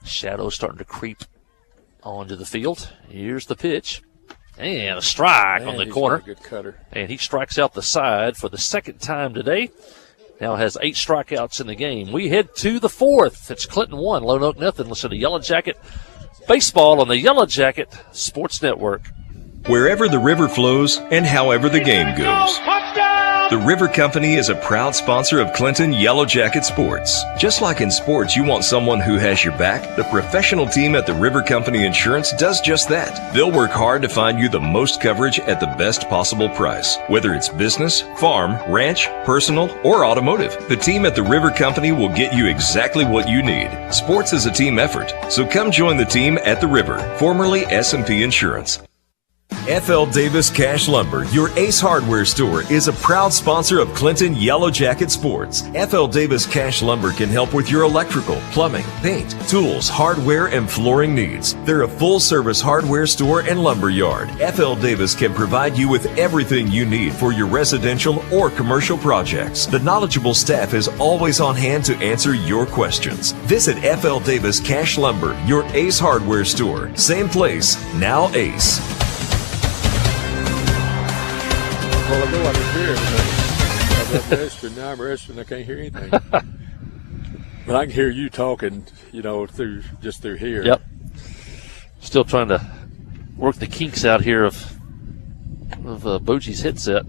Shadows starting to creep onto the field. Here's the pitch. And a strike on the corner. Good cutter. And he strikes out the side for the second time today. Now has 8 strikeouts in the game. We head to the fourth. It's Clinton 1, Lone Oak nothing. Listen to Yellow Jacket Baseball on the Yellow Jacket Sports Network. Wherever the river flows and however the game goes. The River Company is a proud sponsor of Clinton Yellow Jacket Sports. Just like in sports, you want someone who has your back. The professional team at the River Company Insurance does just that. They'll work hard to find you the most coverage at the best possible price. Whether it's business, farm, ranch, personal, or automotive, the team at the River Company will get you exactly what you need. Sports is a team effort, so come join the team at the River, formerly S&P Insurance. F.L. Davis Cash Lumber, your Ace Hardware store, is a proud sponsor of Clinton Yellow Jacket Sports. F.L. Davis Cash Lumber can help with your electrical, plumbing, paint, tools, hardware, and flooring needs. They're a full-service hardware store and lumber yard. F.L. Davis can provide you with everything you need for your residential or commercial projects. The knowledgeable staff is always on hand to answer your questions. Visit F.L. Davis Cash Lumber, your Ace Hardware store. Same place, now Ace. Well, I know I can hear everything. I'm registering, now I'm registering, I can't hear anything. But I can hear you talking, through here. Yep. Still trying to work the kinks out here of Boogie's headset.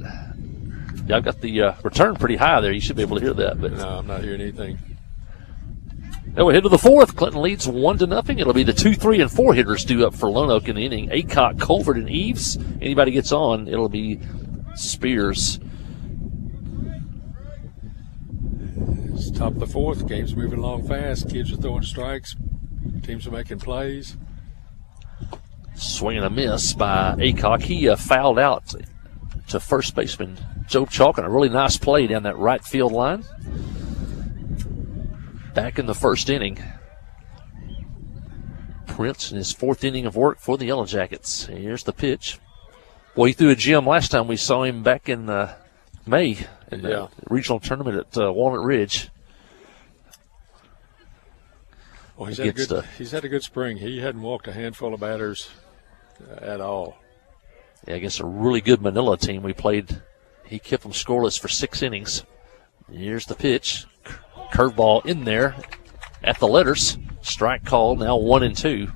Yeah, I've got the return pretty high there. You should be able to hear that. But no, I'm not hearing anything. Now we head to the fourth. Clinton leads 1-0. It'll be the 2, 3, and 4 hitters due up for Lone Oak in the inning. Aycock, Colvert, and Eves. Anybody gets on, it'll be Spears. It's top of the fourth. Game's moving along fast. Kids are throwing strikes. Teams are making plays. Swing and a miss by Aycock. He fouled out to first baseman Joe Chalk on a really nice play down that right field line. Back in the first inning. Prince in his 4th inning of work for the Yellow Jackets. Here's the pitch. Well, he threw a gem last time we saw him back in May in the regional tournament at Walnut Ridge. Well, he's had a good spring. He hadn't walked a handful of batters at all. Yeah, against a really good Manila team we played. He kept them scoreless for 6 innings. Here's the pitch. Curveball in there at the letters. Strike call, now 1-2.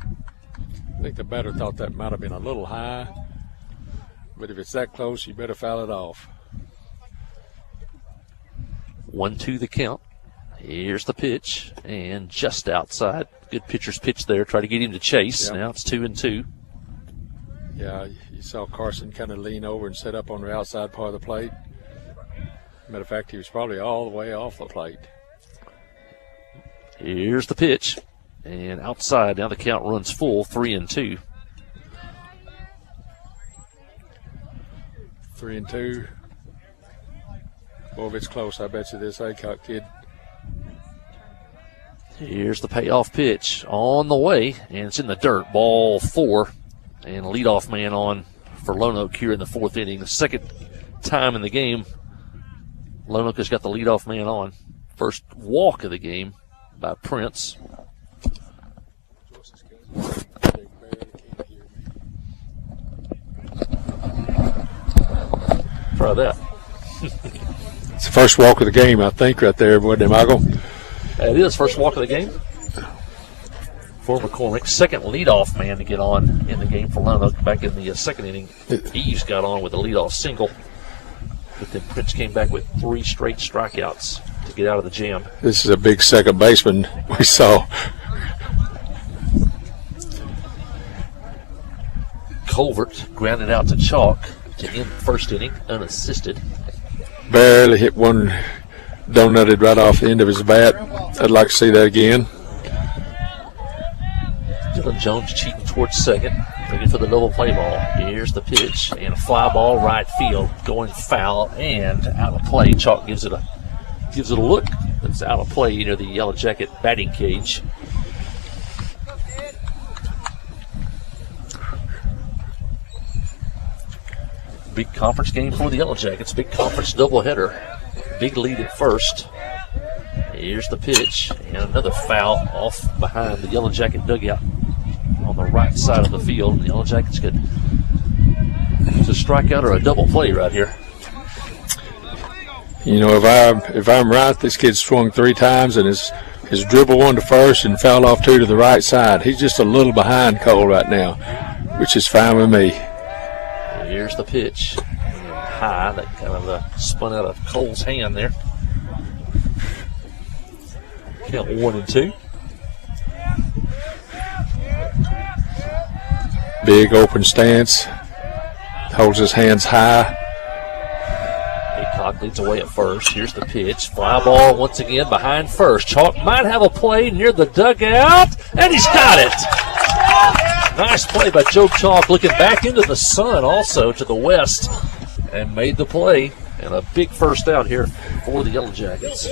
I think the batter thought that might have been a little high. But if it's that close, you better foul it off. 1-2 the count. Here's the pitch, and just outside. Good pitcher's pitch there. Try to get him to chase. Yep. Now it's 2-2. Yeah, you saw Carson kind of lean over and set up on the outside part of the plate. Matter of fact, he was probably all the way off the plate. Here's the pitch, and outside. Now the count runs full, 3-2. 3-2. Boy, if it's close, I bet you this Aycock kid. Here's the payoff pitch on the way, and it's in the dirt. Ball 4, and leadoff man on for Lone Oak here in the 4th inning. The second time in the game, Lone Oak has got the leadoff man on. First walk of the game by Prince. Try that. It's the first walk of the game, I think, right there, wasn't it, Michael? It is first walk of the game. for McCormick. Second leadoff man to get on in the game for Lonoke. Back in the second inning, Eves got on with a leadoff single. But then Prince came back with 3 straight strikeouts to get out of the jam. This is a big second baseman we saw. Colvert grounded out to Chalk to end the first inning, unassisted. Barely hit one, donutted right off the end of his bat. I'd like to see that again. Dylan Jones cheating towards second, looking for the double play ball. Here's the pitch, and a fly ball right field, going foul and out of play. Chalk gives it a look. It's out of play near the Yellow Jacket batting cage. Big conference game for the Yellow Jackets. Big conference doubleheader. Big lead at first. Here's the pitch, and another foul off behind the Yellow Jacket dugout on the right side of the field. The Yellow Jackets could use a strikeout or a double play right here. You know, if I'm right, this kid swung 3 times and his dribble one to first and fouled off 2 to the right side. He's just a little behind Cole right now, which is fine with me. Here's the pitch. And high, that kind of spun out of Cole's hand there. Count 1-2. Big open stance. Holds his hands high. Haycock leads away at first. Here's the pitch. Fly ball once again behind first. Chalk might have a play near the dugout, and he's got it. Nice play by Joe Chalk, looking back into the sun also to the west, and made the play. And a big first out here for the Yellow Jackets.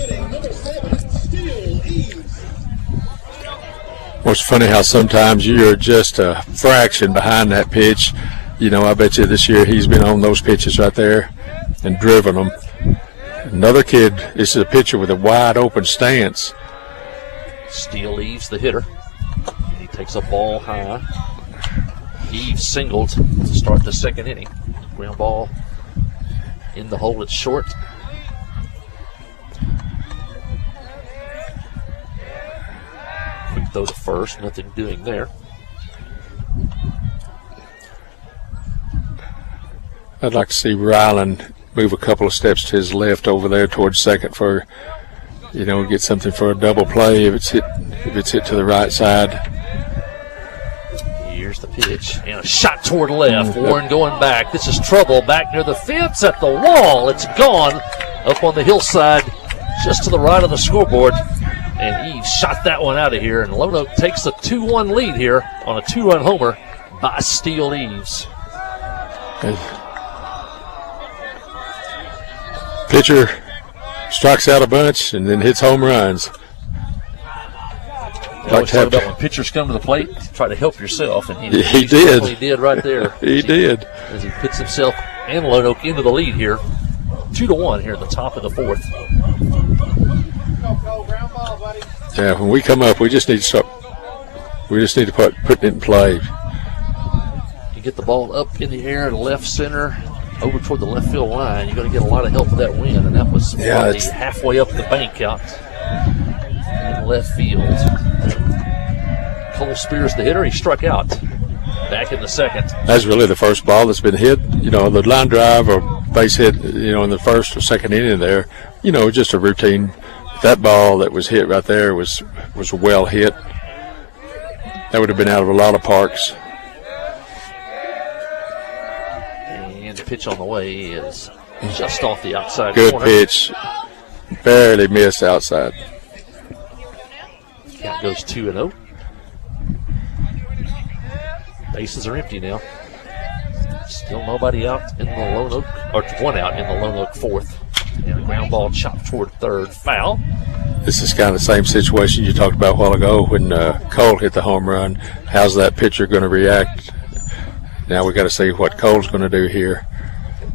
Well, it's funny how sometimes you're just a fraction behind that pitch. You know, I bet you this year he's been on those pitches right there and driven them. Another kid, this is a pitcher with a wide open stance. Steele leaves the hitter. He takes a ball high. Eves singled to start the second inning. Ground ball in the hole, it's short. Quick throw to first, nothing doing there. I'd like to see Ryland move a couple of steps to his left over there towards second for, you know, get something for a double play if it's hit to the right side. Here's the pitch and a shot toward left. Warren going back. This is trouble back near the fence at the wall. It's gone up on the hillside just to the right of the scoreboard. And Eves shot that one out of here. And Lonoke takes a 2-1 lead here on a 2-run homer by Steele Eves. Pitcher strikes out a bunch and then hits home runs. I always talk about when pitchers come to the plate, try to help yourself, and he did. He did right there. He did. As he puts himself and Lonoke into the lead here, 2-1 here at the top of the fourth. Yeah, when we come up, we just need to start. We just need to put it in play. You get the ball up in the air to left center, over toward the left field line. You're going to get a lot of help with that wind, and that was probably halfway up the bank out in left field. Cole Spears, the hitter, he struck out back in the second. That's really the first ball that's been hit. You know, the line drive or base hit, you know, in the first or second inning there, you know, just a routine. That ball that was hit right there was well hit. That would have been out of a lot of parks. And the pitch on the way is just off the outside Good corner. pitch. Barely missed outside. Count goes 2-0. Bases are empty now. Still nobody out in the Lonoke, or one out in the Lonoke fourth. And a ground ball chopped toward third. Foul. This is kind of the same situation you talked about a while ago when Cole hit the home run. How's that pitcher going to react? Now we got to see what Cole's going to do here.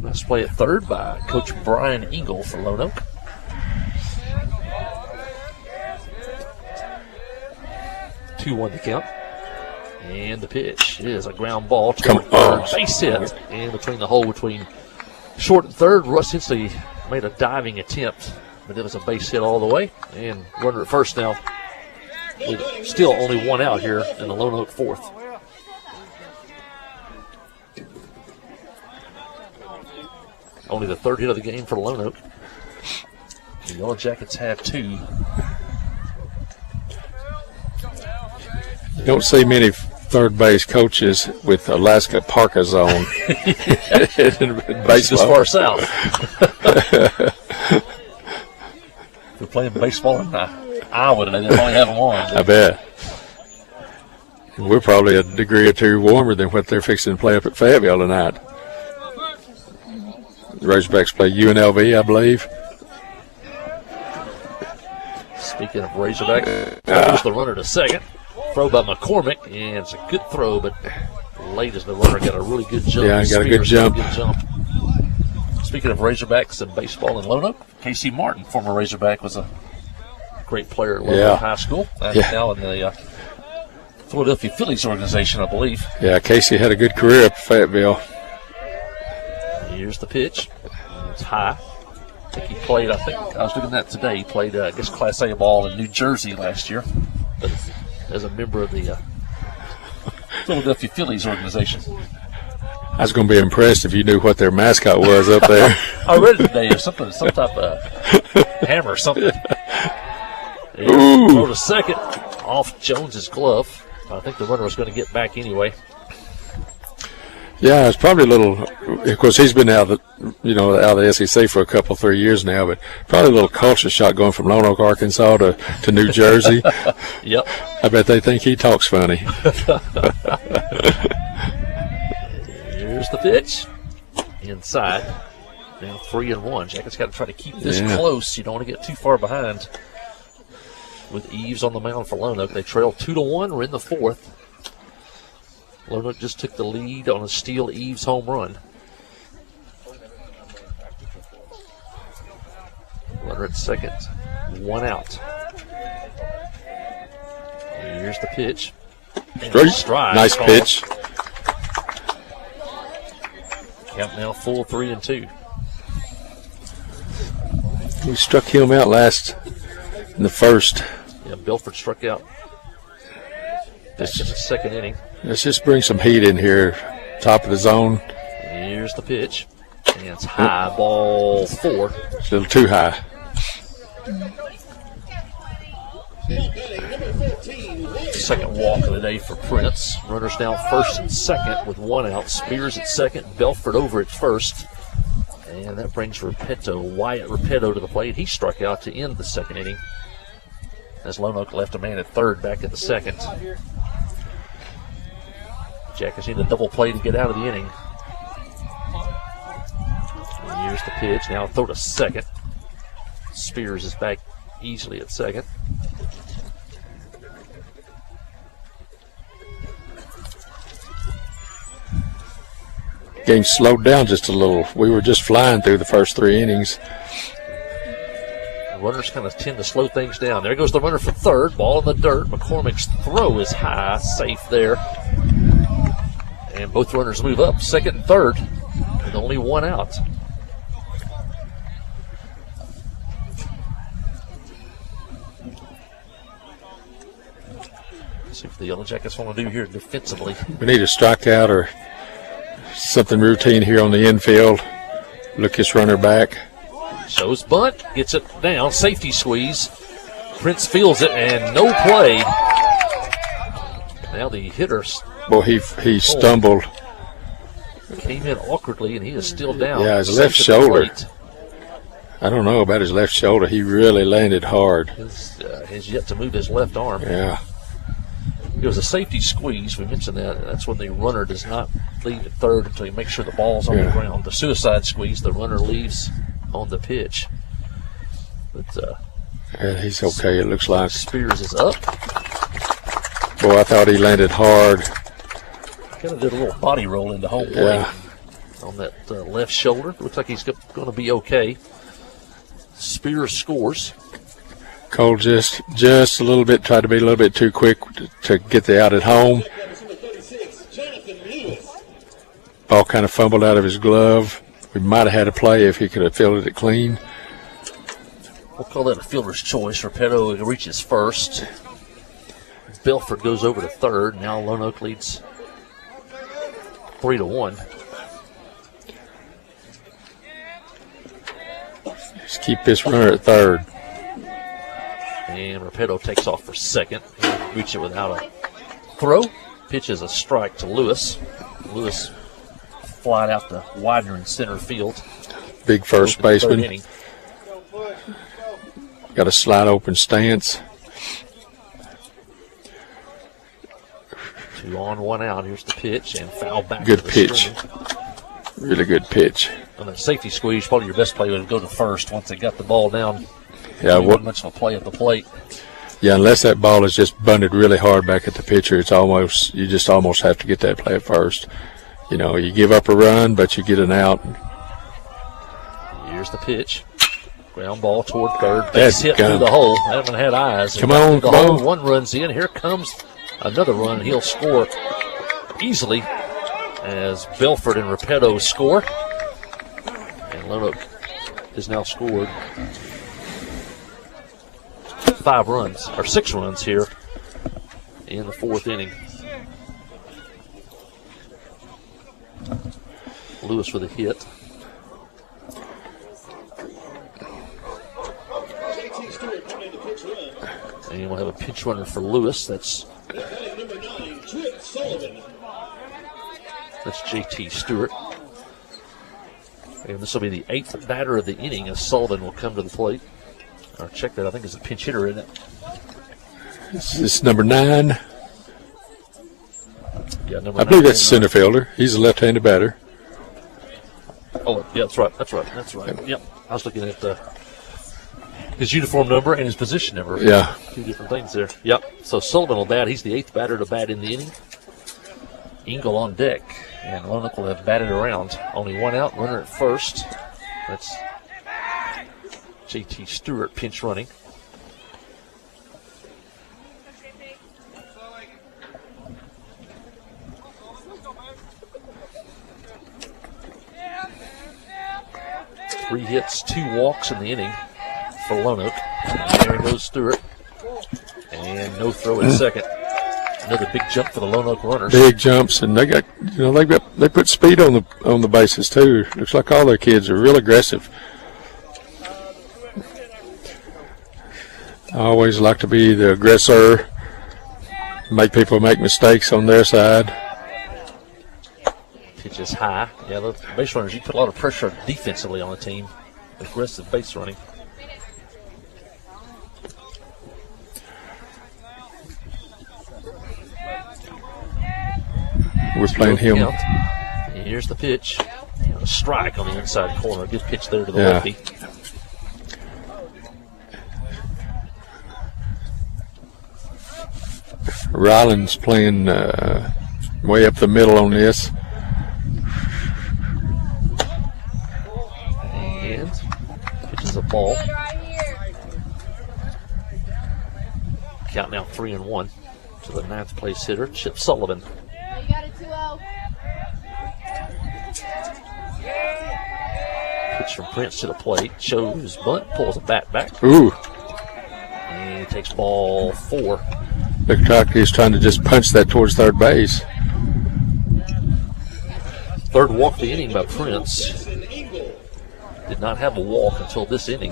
Nice play at third by Coach Brian Eagle for Lonoke. Two-1 the count. And the pitch is a ground ball toward third. Base hit. And between the hole between short and third, Russ Hensley made a diving attempt, but it was a base hit all the way. And runner at first now with still only one out here in the Lone Oak fourth. Only the third hit of the game for Lone Oak. The Yellow Jackets have 2. You don't see many third base coaches with Alaska parkas on in baseball. This far south. We're playing baseball in Iowa today. They probably have them on. I bet. We're probably a degree or two warmer than what they're fixing to play up at Fayetteville tonight. The Razorbacks play UNLV, I believe. Speaking of Razorbacks, throws the runner to second. Throw by McCormick, and it's a good throw, but late as the runner got a really good jump. Yeah, got a good jump. Speaking of Razorbacks and baseball in Lone Oak, Casey Martin, former Razorback, was a great player at Lone Oak High School. Now in the Philadelphia Phillies organization, I believe. Yeah, Casey had a good career up at Fayetteville. Here's the pitch. It's high. I think he played, I was looking at that today, he played, I guess, Class A ball in New Jersey last year. But as a member of the Philadelphia Phillies organization. I was going to be impressed if you knew what their mascot was up there. I read it today or something, some type of hammer or something. Throw to second, off Jones's glove. I think the runner was going to get back anyway. Yeah, it's probably a little. Of course, he's been out of the SEC for 3 years now, but probably a little culture shock going from Lone Oak, Arkansas to New Jersey. Yep. I bet they think he talks funny. Here's the pitch. Inside. Now 3-1. Jackets got to try to keep this close. You don't want to get too far behind. With Eves on the mound for Lone Oak, they trail 2-1. We're in the fourth. Lone Oak just took the lead on a steal Eves home run. Runner at second. 1 out. Here's the pitch. Strike. Nice pitch. Count now full 3-2. We struck him out last in the first. Yeah, Belford struck out back in the second inning. Let's just bring some heat in here. Top of the zone. Here's the pitch. And it's high, ball 4. It's a little too high. Second walk of the day for Prince. Runners now first and second with 1 out. Spears at second, Belford over at first. And that brings Wyatt Repetto to the plate. He struck out to end the second inning as Lone Oak left a man at third back in the second. Jackets need a double play to get out of the inning. And here's the pitch. Now throw to second. Spears is back easily at second. Game slowed down just a little. We were just flying through the first 3 innings. Runners kind of tend to slow things down. There goes the runner for third. Ball in the dirt. McCormick's throw is high. Safe there. And both runners move up, second and third, with only 1 out. Let's see what the Yellow Jackets want to do here defensively. We need a strikeout or something routine here on the infield. Look his runner back. Shows bunt, gets it down, safety squeeze. Prince fields it, and no play. Now the hitters. Boy, he stumbled. Came in awkwardly, and he is still down. Yeah, his left shoulder. I don't know about his left shoulder. He really landed hard. Has yet to move his left arm. Yeah. It was a safety squeeze. We mentioned that. That's when the runner does not leave at third until he makes sure the ball's on the ground. The suicide squeeze, the runner leaves on the pitch. But he's okay, it looks like. Spears is up. Boy, I thought he landed hard. Kind of did a little body roll into home plate on that left shoulder. Looks like he's going to be okay. Spears scores. Cole just a little bit, tried to be a little bit too quick to get the out at home. Ball kind of fumbled out of his glove. We might have had a play if he could have fielded it clean. We'll call that a fielder's choice. Repetto reaches first. Belford goes over to third. Now Lone Oak leads 3-1. Just keep this runner at third. And Repetto takes off for second. He'll reach it without a throw. Pitch is a strike to Lewis. Lewis flied out to Widener in center field. Big first baseman. Got a slide open stance. 2 on, 1 out. Here's the pitch and foul back. Good to the pitch. string. Really good pitch. On that safety squeeze, probably your best play would go to first once they got the ball down. Yeah, wasn't much of a play at the plate. Yeah, unless that ball is just bunted really hard back at the pitcher, you just almost have to get that play at first. You know, you give up a run, but you get an out. Here's the pitch. Ground ball toward third. Base hit gun. through the hole. Haven't had eyes. Come on, the come hole. on. 1 runs in. Here comes another run. He'll score easily as Belford and Repetto score. And Lone Oak has now scored 5 runs, or 6 runs here in the 4th inning. Lewis with a hit. And we'll have a pinch runner for Lewis. That's JT Stewart. And this will be the 8th batter of the inning as Sullivan will come to the plate. Or check that, I think it's a pinch hitter, isn't it? This is number 9. Yeah, number I believe 9. that's center fielder. He's a left-handed batter. Oh, yeah, that's right. Yep. I was looking at his uniform number and his position number. Yeah. 2 different things there. Yep. So Sullivan will bat. He's the 8th batter to bat in the inning. Engel on deck. And Lone Oak will have batted around. Only 1 out, runner at first. That's JT Stewart pinch running. Three hits, 2 walks in the inning for Lone Oak. And there goes Stewart. And no throw at second. Another big jump for the Lone Oak runners. Big jumps, and they put speed on the bases too. Looks like all their kids are real aggressive. I always like to be the aggressor, make people make mistakes on their side. Pitch is high. Yeah, the base runners, you put a lot of pressure defensively on the team. Aggressive base running. We're playing him. Count. And here's the pitch. A strike on the inside corner. Good pitch there to the lefty. Ryland's playing way up the middle on this. And pitches a ball. Count now 3-1 to the 9th place hitter, Chip Sullivan. You got it 2-0. Pitch from Prince to the plate. Shows bunt, pulls a bat back. Ooh. And he takes ball 4. Looks like he's trying to just punch that towards third base. 3rd walk of the inning by Prince. Did not have a walk until this inning.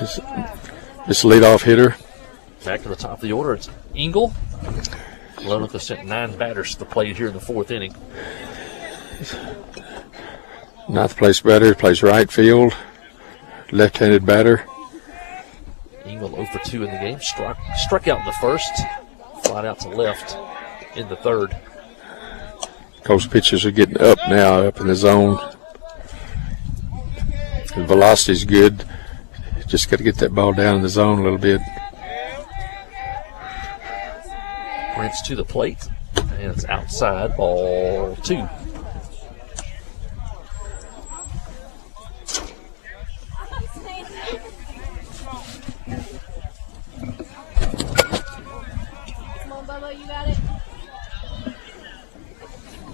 This leadoff hitter. Back to the top of the order, it's Engel. Lone Oak has sent 9 batters to the plate here in the 4th inning. 9th place batter, plays right field. Left-handed batter. Engel 0 for 2 in the game. Struck out in the 1st. Flied out to left in the 3rd. Those pitchers are getting up now, up in the zone. The velocity's good. Just got to get that ball down in the zone a little bit. Prince to the plate. And it's outside, ball 2.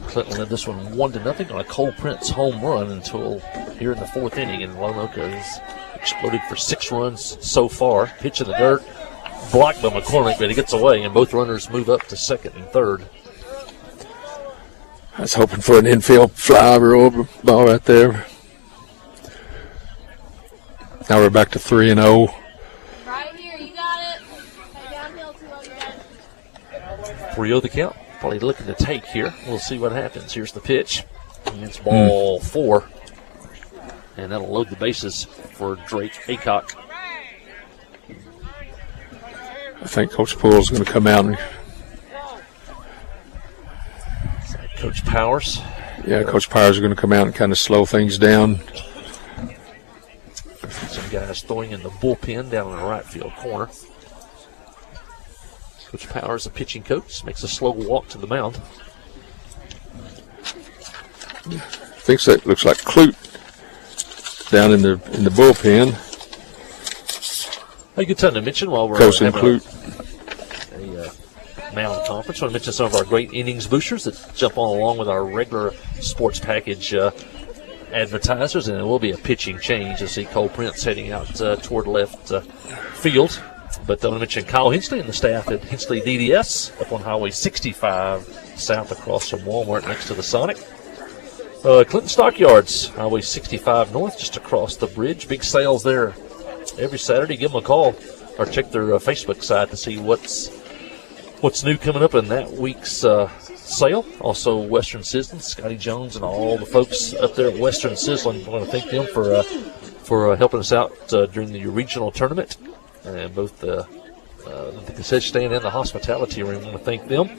Clinton led this one 1-0 on a Cole Prince home run until here in the 4th inning, and Lone Oak has exploded for 6 runs so far. Pitch in the dirt, blocked by McCormick, but he gets away, and both runners move up to second and third. I was hoping for an infield fly over ball right there. Now we're back to 3-0. Right here, you got it. Okay, downhill 2 3-0 the count. Probably looking to take here. We'll see what happens. Here's the pitch. And it's ball 4. And that'll load the bases for Drake Aycock. I think Coach Poole's going to come out and. Coach Powers. Yeah, Coach Powers is going to come out and kind of slow things down. Some guys throwing in the bullpen down in the right field corner. Coach Powers, a pitching coach, makes a slow walk to the mound. Thinks that looks like Clute down in the bullpen. A good time to mention while we're Coach and having Clute. a mound conference. I want to mention some of our great innings boosters that jump on along with our regular sports package advertisers, and it will be a pitching change. You'll see Cole Prince heading out toward left field. But I want to mention Kyle Hensley and the staff at Hensley DDS up on Highway 65 south across from Walmart next to the Sonic. Clinton Stockyards, Highway 65 north, just across the bridge. Big sales there every Saturday. Give them a call or check their Facebook site to see what's new coming up in that week's sale. Also, Western Sizzling, Scotty Jones, and all the folks up there at Western Sizzling. I want to thank them for helping us out during the regional tournament. And both the concession stand and the hospitality room, I want to thank them.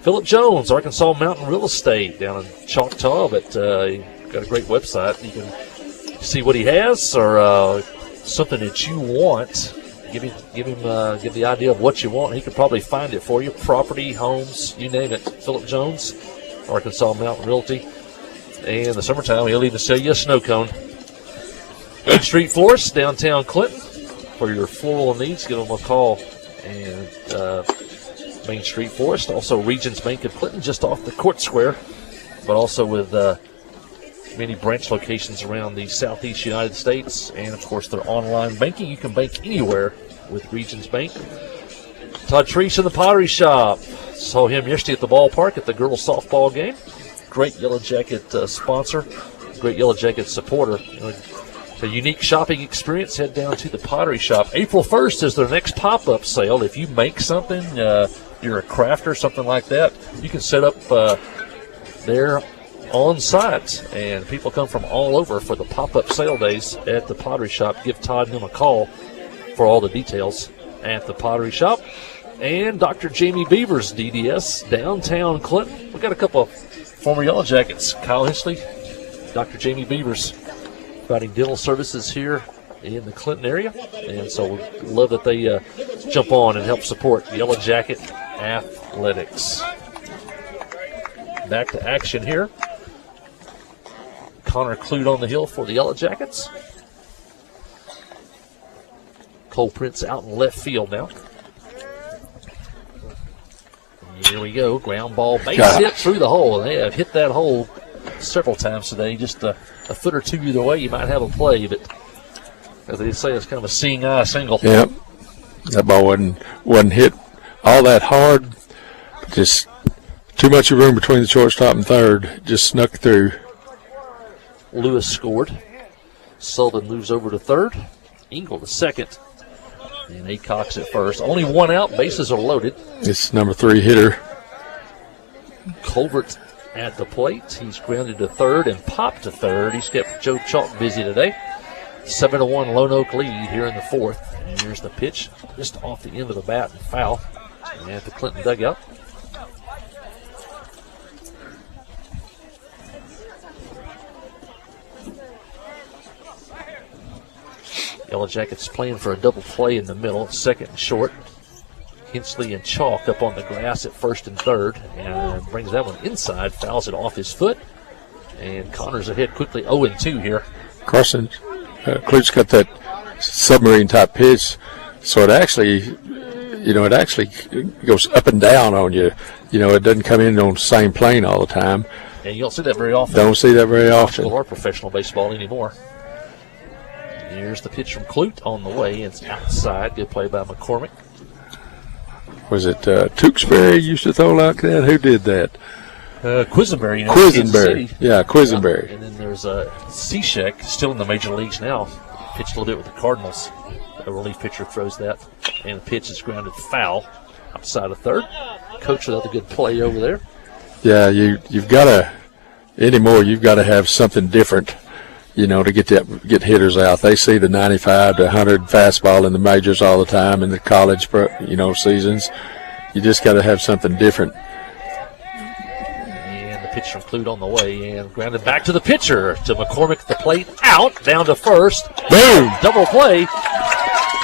Philip Jones, Arkansas Mountain Real Estate down in Choctaw, but he got a great website. You can see what he has or something that you want. Give him the idea of what you want. He could probably find it for you. Property, homes, you name it. Philip Jones, Arkansas Mountain Realty. And in the summertime, he'll even sell you a snow cone. Main Street Florist, downtown Clinton. For your floral needs, give them a call. And Main Street Florist, also Regions Bank of Clinton, just off the Court Square, but also with many branch locations around the southeast United States, and of course their online banking. You can bank anywhere with Regions Bank. Todd Treese in the Pottery Shop. Saw him yesterday at the ballpark at the girls softball game. Great Yellow Jacket sponsor, great Yellow Jacket supporter. A unique shopping experience. Head down to the Pottery Shop. April 1st is their next pop-up sale. If you make something, you're a crafter, something like that, you can set up there on site, and people come from all over for the pop-up sale days at the Pottery Shop. Give Todd and him a call for all the details at the Pottery Shop. And Dr. Jamie Beavers, DDS, downtown Clinton. We've got a couple of former Yellow Jackets. Kyle Hensley, Dr. Jamie Beavers, providing dental services here in the Clinton area. And so we love that they jump on and help support Yellow Jacket athletics. Back to action here. Connor Clute on the hill for the Yellow Jackets. Cole Prince out in left field now. Here we go. Ground ball, base hit through the hole. They have hit that hole several times today. Just a foot or two either way, you might have a play, but as they say, it's kind of a seeing eye single. Yep. That ball wasn't hit all that hard. Just too much room between the shortstop and third. Just snuck through. Lewis scored. Sullivan moves over to third. Engel to second. And Aycock's at first. Only one out. Bases are loaded. It's number 3 hitter. Colbert at the plate. He's grounded to third and popped to third. He's kept Joe Chalk busy today. 7-1 Lone Oak lead here in the fourth. And here's the pitch just off the end of the bat and foul at the Clinton dugout. Yellow Jackets playing for a double play in the middle, second and short. Hensley and Chalk up on the grass at first and third, and brings that one inside, fouls it off his foot, and Connor's ahead quickly 0-2 here. Carson, Clute's got that submarine type pitch, so it actually goes up and down on you. It doesn't come in on the same plane all the time. And you don't see that very often. Don't see that very often. Or professional baseball anymore. Here's the pitch from Clute on the way. It's outside. Good play by McCormick. was it Tewksbury used to throw like that? Who did that? Quisenberry. Quisenberry. Yeah, Quisenberry. And then there's Cishek, still in the major leagues now. Pitched a little bit with the Cardinals. A relief pitcher throws that, and the pitch is grounded foul outside of third. Coach with another good play over there. Yeah, you've got to anymore. You've got to have something different, to get hitters out. They see the 95 to 100 fastball in the majors all the time in the college, seasons. You just got to have something different. And the pitch from Clute on the way, and grounded back to the pitcher, to McCormick at the plate, out, down to first. Boom! Double play.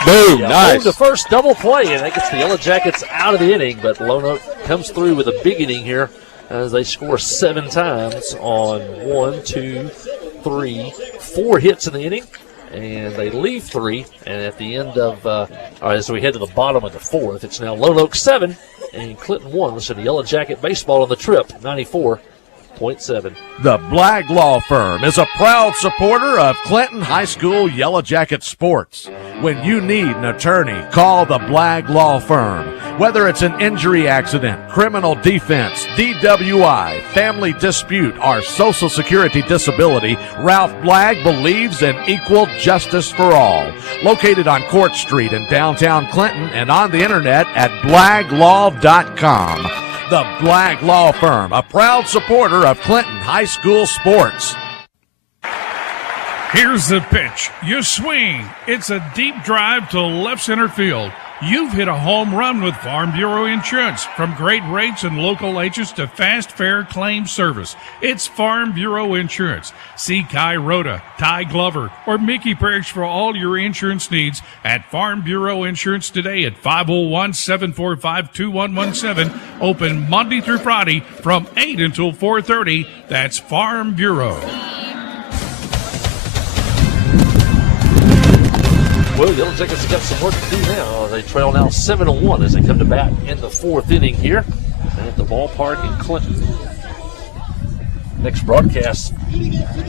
Boom! Nice. Home to first, double play, and that gets the Yellow Jackets out of the inning. But Lone Oak comes through with a big inning here as they score 7 times on 1, 2, 3, 4 hits in the inning, and they leave 3. And at the end of, as we head to the bottom of the 4th, it's now Lone Oak 7 and Clinton 1. Listen to Yellow Jacket baseball on the trip, 94.7. The Blagg Law Firm is a proud supporter of Clinton High School Yellow Jacket sports. When you need an attorney, call the Blagg Law Firm. Whether it's an injury accident, criminal defense, DWI, family dispute, or Social Security disability, Ralph Blagg believes in equal justice for all. Located on Court Street in downtown Clinton and on the internet at blagglaw.com. The Blagg Law Firm, a proud supporter of Clinton High School sports. Here's the pitch. You swing. It's a deep drive to left center field. You've hit a home run with Farm Bureau Insurance. From great rates and local agents to fast, fair claim service, it's Farm Bureau Insurance. See Kai Rhoda, Ty Glover, or Mickey Parrish for all your insurance needs at Farm Bureau Insurance today at 501-745-2117. Open Monday through Friday from 8 until 4:30. That's Farm Bureau. Well, the Yellow Jackets have got some work to do now. They trail now 7-1 as they come to bat in the 4th inning here at the ballpark in Clinton. Next broadcast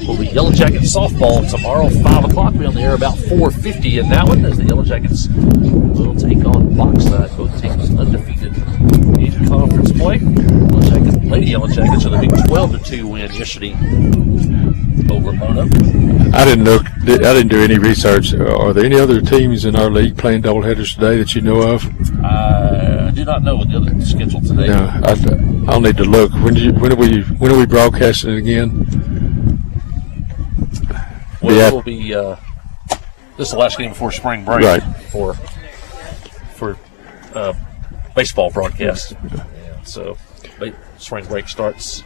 will be Yellow Jackets softball tomorrow, 5 o'clock. We'll be on the air about 4:50 in that one as the Yellow Jackets will take on Bauxite. Both teams undefeated in conference play. Lady Yellow Jackets with a big 12-2 win yesterday over Mono. I didn't do any research. Are there any other teams in our league playing doubleheaders today that you know of? I do not know what the other schedule today. No, I'll need to look. When are we broadcasting it again? Well, it will be this is the last game before spring break, right? For baseball broadcast. Yeah, so spring break starts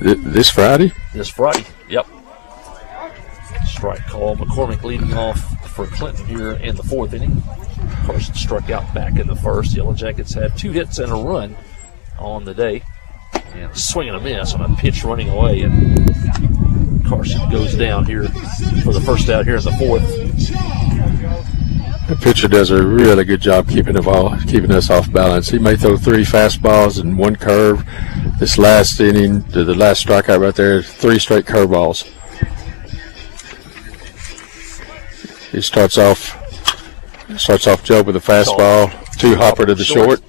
this Friday. This Friday, yep. Strike call. McCormick leading off for Clinton here in the 4th inning. Carson struck out back in the 1st. Yellow Jackets had 2 hits and a run on the day. And a swing and a miss on a pitch running away. And Carson goes down here for the first out here in the 4th. The pitcher does a really good job keeping us off balance. He may throw 3 fastballs and 1 curve. This last inning, the last strikeout right there, 3 straight curveballs. He starts off Joe with a fastball, 2 hopper to the short.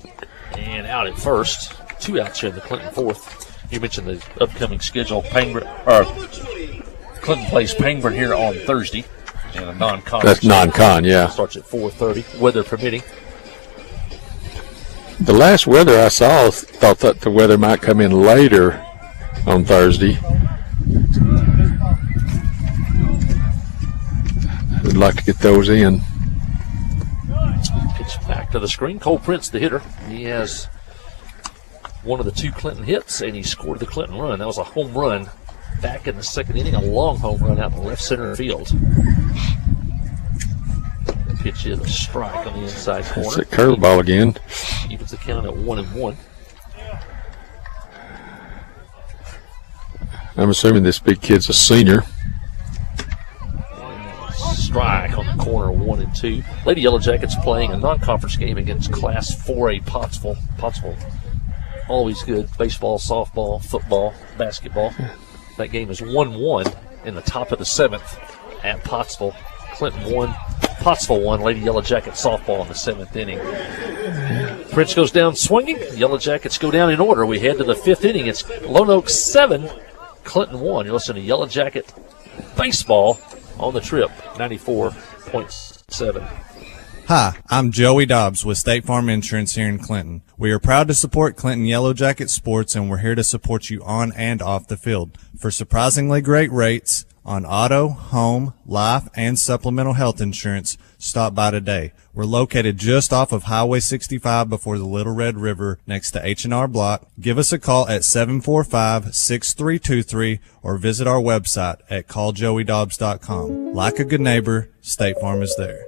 And out at first. 2 outs here in the Clinton 4th. You mentioned the upcoming schedule. Clinton plays Pangburn here on Thursday. And a non-con. That's non-con, yeah. Starts at 4:30, weather permitting. The last weather I saw thought that the weather might come in later on Thursday. I'd like to get those in. Pitch back to the screen. Cole Prince, the hitter. He has one of the 2 Clinton hits, and he scored the Clinton run. That was a home run back in the 2nd inning, a long home run out in the left center field. The pitch is a strike on the inside corner. It's a curveball again. Evens the count at 1-1. I'm assuming this big kid's a senior. Strike on the corner, 1-2. Lady Yellow Jackets playing a non-conference game against Class 4A Pottsville. Pottsville, always good. Baseball, softball, football, basketball. That game is 1-1 in the top of the 7th at Pottsville. Clinton 1, Pottsville 1, Lady Yellow Jacket softball in the 7th inning. Prince goes down swinging. The Yellow Jackets go down in order. We head to the 5th inning. It's Lone Oak 7, Clinton 1. You're listening to Yellow Jacket Baseball on the trip, 94.7. Hi, I'm Joey Dobbs with State Farm Insurance here in Clinton. We are proud to support Clinton Yellow Jacket Sports, and we're here to support you on and off the field. For surprisingly great rates on auto, home, life, and supplemental health insurance, stop by today. We're located just off of Highway 65 before the Little Red River next to H&R Block. Give us a call at 745-6323 or visit our website at calljoeydobbs.com. Like a good neighbor, State Farm is there.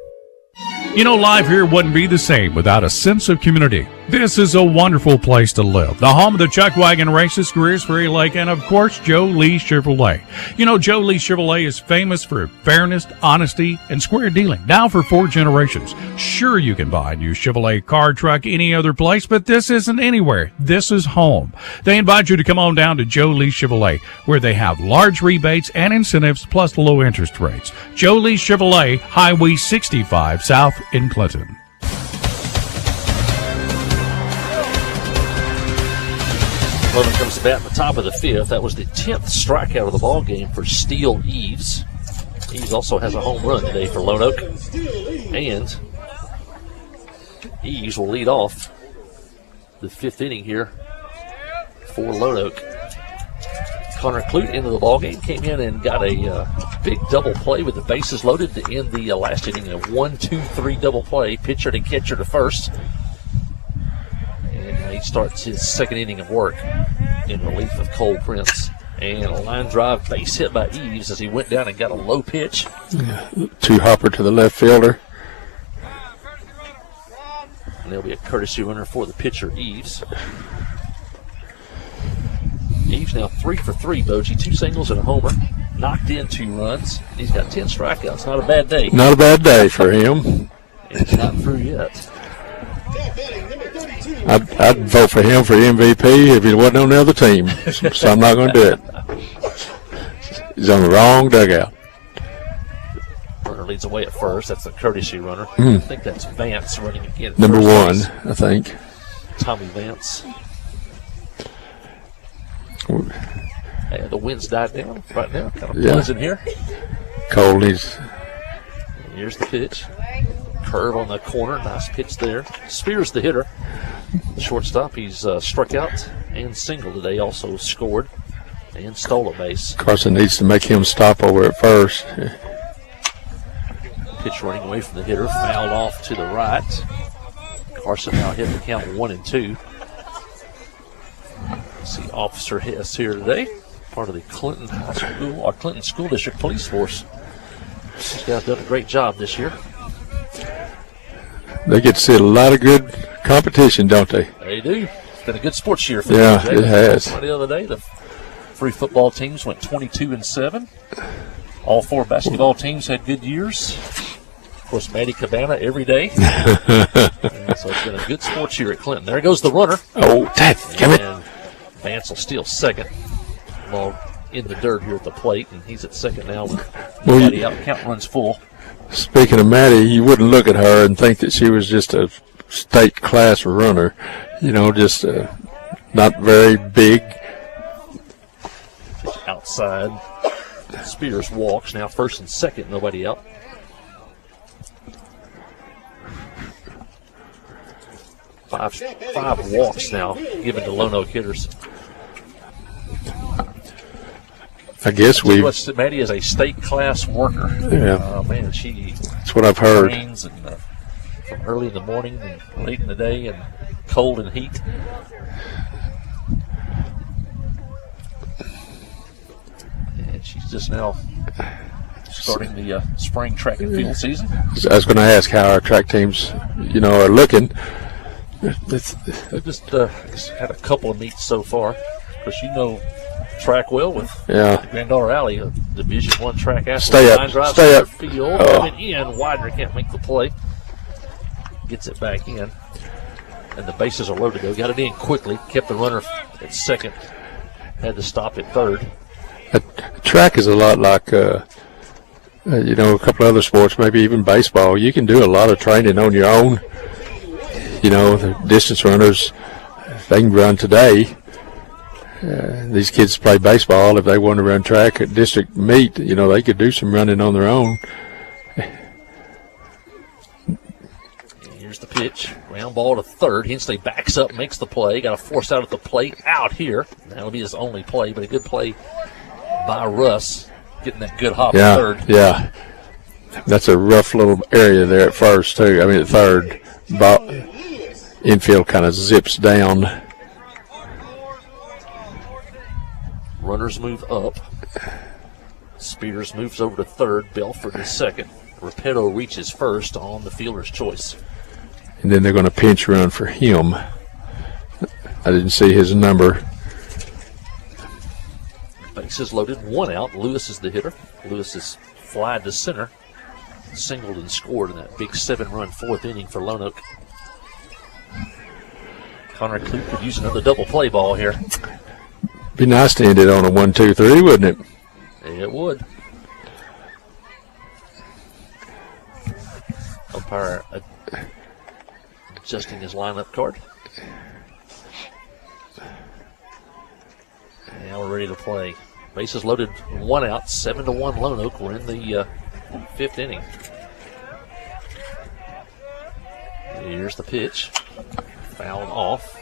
You know, life here wouldn't be the same without a sense of community. This is a wonderful place to live. The home of the Chuck Wagon Races, Greers Ferry Lake, and of course, Joe Lee Chevrolet. You know, Joe Lee Chevrolet is famous for fairness, honesty, and square dealing. Now for 4 generations. Sure, you can buy a new Chevrolet car, truck, any other place, but this isn't anywhere. This is home. They invite you to come on down to Joe Lee Chevrolet, where they have large rebates and incentives plus low interest rates. Joe Lee Chevrolet, Highway 65 South in Clinton. Logan comes to bat in the top of the 5th. That was the 10th strikeout of the ball game for Steele Eves. Eves also has a home run today for Lone Oak. And Eves will lead off the 5th inning here for Lone Oak. Connor Clute into the ball game, came in and got a big double play with the bases loaded to end the last inning. A 1-2-3 double play, pitcher to catcher to first. And he starts his 2nd inning of work in relief of Cole Prince. And a line drive base hit by Eves as he went down and got a low pitch. Two hopper to the left fielder. And there'll be a courtesy runner for the pitcher, Eves. Eves now 3 for 3, Bogie. 2 singles and a homer. Knocked in 2 runs. He's got 10 strikeouts. Not a bad day. Not a bad day for him. And it's not through yet. I'd vote for him for MVP if he wasn't on the other team. So I'm not going to do it. He's on the wrong dugout. Runner leads away at first. That's a courtesy runner. I think that's Vance running again. Number 1, I think. Tommy Vance. And the wind's died down right now. Kind of pleasant here. Cole needs. Here's the pitch. Curve on the corner. Nice pitch there. Spears the hitter. The shortstop, he's struck out and single today. Also scored and stole a base. Carson needs to make him stop over at first. Pitch running away from the hitter. Fouled off to the right. Carson now hit the count 1-2. See Officer Hess here today, part of the Clinton High School or Clinton School District Police Force. These guys done a great job this year. They get to see a lot of good competition, don't they? They do. It's been a good sports year for them. Yeah, it has. The other day, the 3 football teams went 22-7. All 4 basketball teams had good years. Of course, Maddie Cabana every day. So it's been a good sports year at Clinton. There goes the runner. Oh, damn it. Vance will steal 2nd. Ball in the dirt here at the plate, and he's at 2nd now with Maddie out. Count runs full. Speaking of Maddie, you wouldn't look at her and think that she was just a state class runner. You know, just not very big. Outside. Spears walks. Now 1st and 2nd. Nobody out. Five walks now given to Lone Oak hitters. I guess Maddie is a state class worker. Yeah. Man, that's what I've heard. Trains and, from early in the morning and late in the day and cold and heat. And she's just now starting the spring track and field season. I was going to ask how our track teams, are looking. They've just had a couple of meets so far. Of course, track well with Grand Dollar Alley, a Division I track athlete. Stay up. Field, coming in. Widener can't make the play. Gets it back in. And the bases are loaded, though. Got it in quickly. Kept the runner at 2nd. Had to stop at 3rd. Track is a lot like, a couple other sports, maybe even baseball. You can do a lot of training on your own. You know, the distance runners, they can run today. These kids play baseball. If they want to run track at district meet, you know, they could do some running on their own. Here's the pitch. Round ball to third. Hensley backs up, makes the play. Got a force out at the plate out here. That'll be his only play, but a good play by Russ, getting that good hop at third. Yeah. That's a rough little area there at first, too. I mean, at third. Infield kind of zips down. Runners move up. Spears moves over to third. Belford is second. Repetto reaches first on the fielder's choice. And then they're going to pinch run for him. I didn't see his number. Bases loaded, 1 out. Lewis is the hitter. Lewis is flied to center. Singled and scored in that big 7-run fourth inning for Lone Oak. Connor Clute could use another double play ball here. Be nice to end it on a 1-2-3, wouldn't it? It would. Umpire adjusting his lineup card. And now we're ready to play. Bases loaded, 1 out, 7-1 Lone Oak. We're in the 5th inning. Here's the pitch. Fouled off.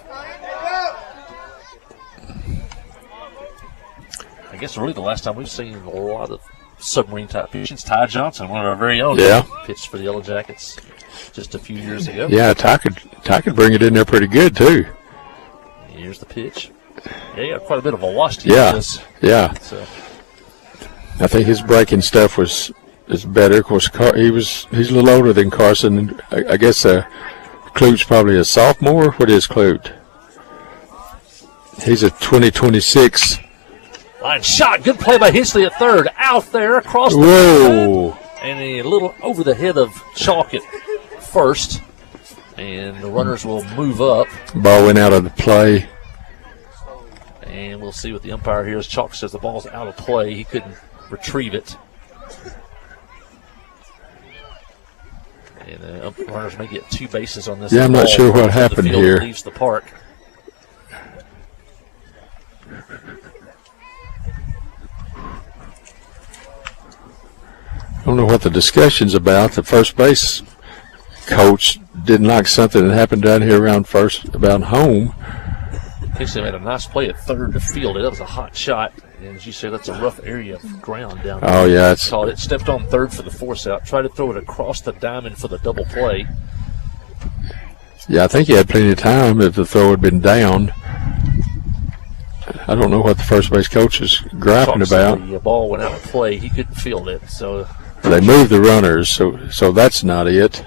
I guess really the last time we've seen a lot of submarine type pitching. Ty Johnson, one of our very own, pitched for the Yellow Jackets just a few years ago. Yeah, Ty could bring it in there pretty good too. Here's the pitch. Yeah, quite a bit of a wash to this. Yeah. So. I think his breaking stuff is better. Of course, he's a little older than Carson. I guess Clute's probably a sophomore. What is Clute? He's a 2026. Line shot. Good play by Hensley at third. Out there across the field. And a little over the head of Chalk at first. And the runners will move up. Ball went out of the play. And we'll see what the umpire here is. Chalk says the ball's out of play. He couldn't retrieve it. And the runners may get 2 bases on this. Yeah, I'm not sure what happened here. Leaves the park. I don't know what the discussion's about. The first base coach didn't like something that happened down here around first about home. Casey made a nice play at third to field it. That was a hot shot. And as you say, that's a rough area of ground down there. Oh, yeah. Caught it, stepped on third for the force out, tried to throw it across the diamond for the double play. Yeah, I think he had plenty of time if the throw had been down. I don't know what the first base coach is griping about. The ball went out of play. He couldn't field it. So they moved the runners, so that's not it.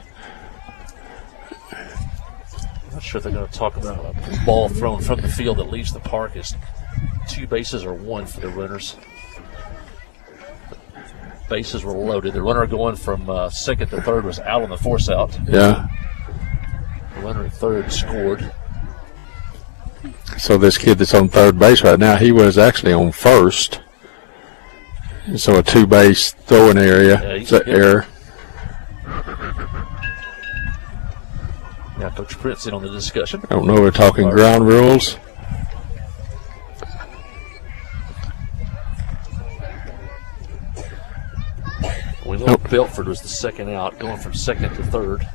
I'm not sure if they're going to talk about a ball thrown from the field that leaves the park as 2 bases or 1 for the runners. Bases were loaded. The runner going from second to third was out on the force out. Yeah. The runner at third scored. So this kid that's on third base right now, he was actually on first. So a 2-base throwing area. It's an error. Now Coach Prince in on the discussion. I don't know, we're talking ground rules. Belford was the second out, going from second to third.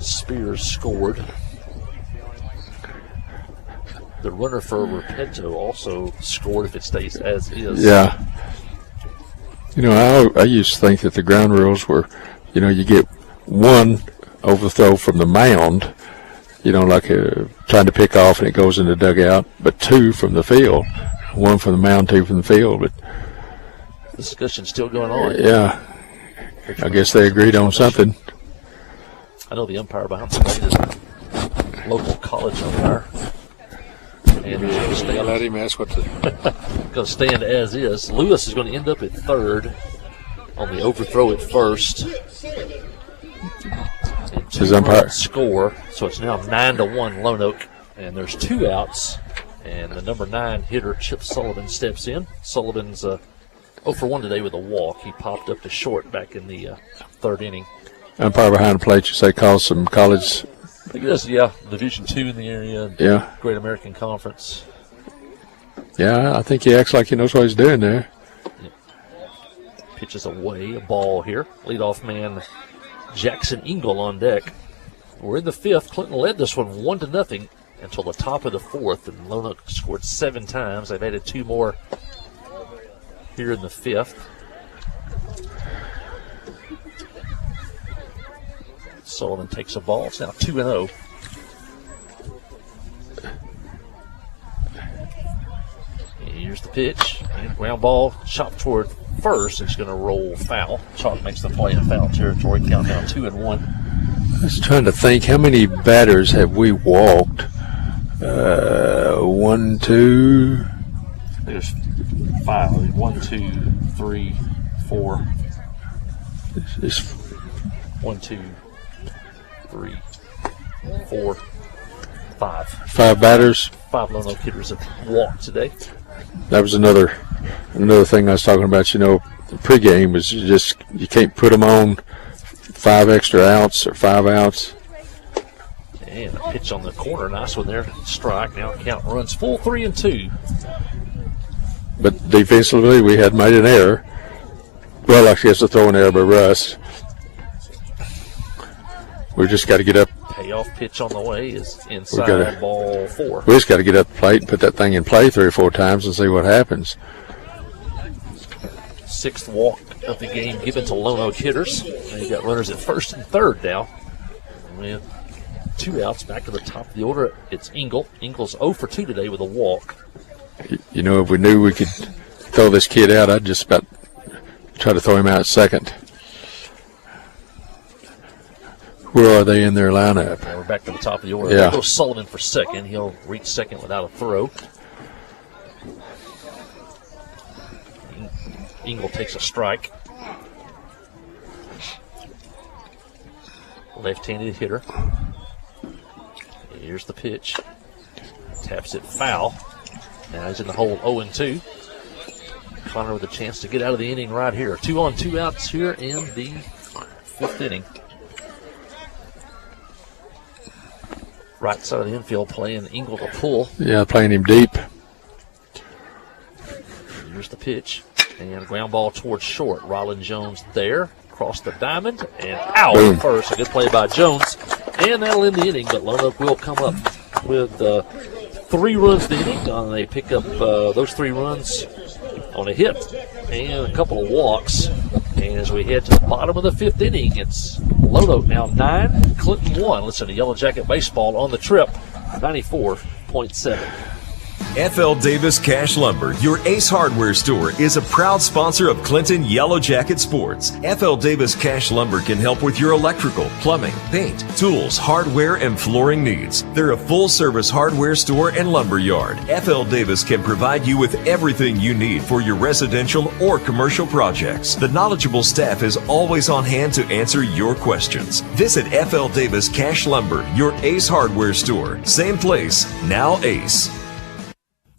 Spears scored. The runner for Repetto also scored if it stays as is. Yeah. You know, I used to think that the ground rules were, you know, you get 1 overthrow from the mound, you know, like trying to pick off and it goes in the dugout, but 2 from the field. 1 from the mound, 2 from the field. But discussion's still going on. Yeah. I guess they agreed on something. I know the umpire behind the plate is a local college umpire. And he's going to let him ask what going to stand as is. Lewis is going to end up at third on the overthrow at first. His umpire score, so it's now 9-1 Lone Oak, and there's 2 outs. And the number 9 hitter Chip Sullivan steps in. Sullivan's 0 for 1 today with a walk. He popped up to short back in the 3rd inning. Umpire behind the plate, you say, calls some college I think it is, yeah. Division II in the area. Yeah. Great American Conference. Yeah, I think he acts like he knows what he's doing there. Yep. Pitches away a ball here. Leadoff man Jackson Engel on deck. We're in the fifth. Clinton led this one 1-0 until the top of the fourth, and Lone Oak scored 7 times. They've added 2 more here in the fifth. Sullivan takes a ball. It's now 2-0. Here's the pitch. And ground ball chopped toward first. It's going to roll foul. Chalk makes the play in foul territory. Count down 2-1. I was trying to think, how many batters have we walked? 1, 2. There's 5. 1, 2, 3, 4. It's 1, 2, 3, 4, 5. 5 batters. 5 Lone Oak hitters have walked today. That was another thing I was talking about. You know, the pregame was you can't put them on 5 extra outs or 5 outs. And a pitch on the corner, nice one there. Strike. Now count runs full 3-2. But defensively, we had made an error. Well, I guess a throwing error by Russ. We just got to get up. Payoff pitch on the way is inside ball 4. We just got to get up the plate and put that thing in play 3 or 4 times and see what happens. 6th walk of the game given to Lone Oak hitters. They've got runners at first and third now. With 2 outs, back to the top of the order. It's Engel. Engel's 0 for 2 today with a walk. You know, if we knew we could throw this kid out, I'd just about try to throw him out second. Where are they in their lineup? Yeah, we're back to the top of the order. Yeah. There goes Sullivan for second. He'll reach second without a throw. Engel takes a strike. Left-handed hitter. Here's the pitch. Taps it foul. Now he's in the hole 0-2. Connor with a chance to get out of the inning right here. 2 on 2 outs here in the 5th inning. Right side of the infield playing Engel to pull. Yeah, playing him deep. Here's the pitch. And a ground ball towards short. Rollin Jones there. Across the diamond. And out at first. A good play by Jones. And that'll end the inning. But Lone Oak will come up with 3 runs in the inning. They pick up those 3 runs on a hit and a couple of walks. And as we head to the bottom of the 5th inning, it's Lone Oak now 9, Clinton 1. Listen to Yellow Jacket Baseball on the trip, 94.7. FL Davis Cash Lumber, your Ace Hardware store, is a proud sponsor of Clinton Yellow Jacket Sports. FL Davis Cash Lumber can help with your electrical, plumbing, paint, tools, hardware, and flooring needs. They're a full-service hardware store and lumber yard. FL Davis can provide you with everything you need for your residential or commercial projects. The knowledgeable staff is always on hand to answer your questions. Visit FL Davis Cash Lumber, your Ace Hardware store. Same place, now Ace.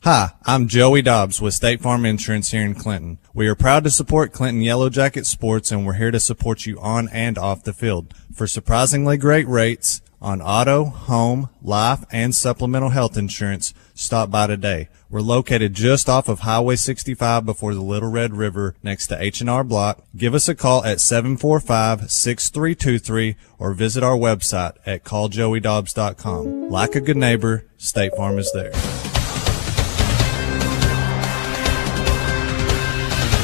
Hi, I'm Joey Dobbs with State Farm Insurance here in Clinton. We are proud to support Clinton Yellow Jacket Sports, and we're here to support you on and off the field. For surprisingly great rates on auto, home, life, and supplemental health insurance, stop by today. We're located just off of Highway 65 before the Little Red River next to H&R Block. Give us a call at 745-6323 or visit our website at calljoeydobbs.com. Like a good neighbor, State Farm is there.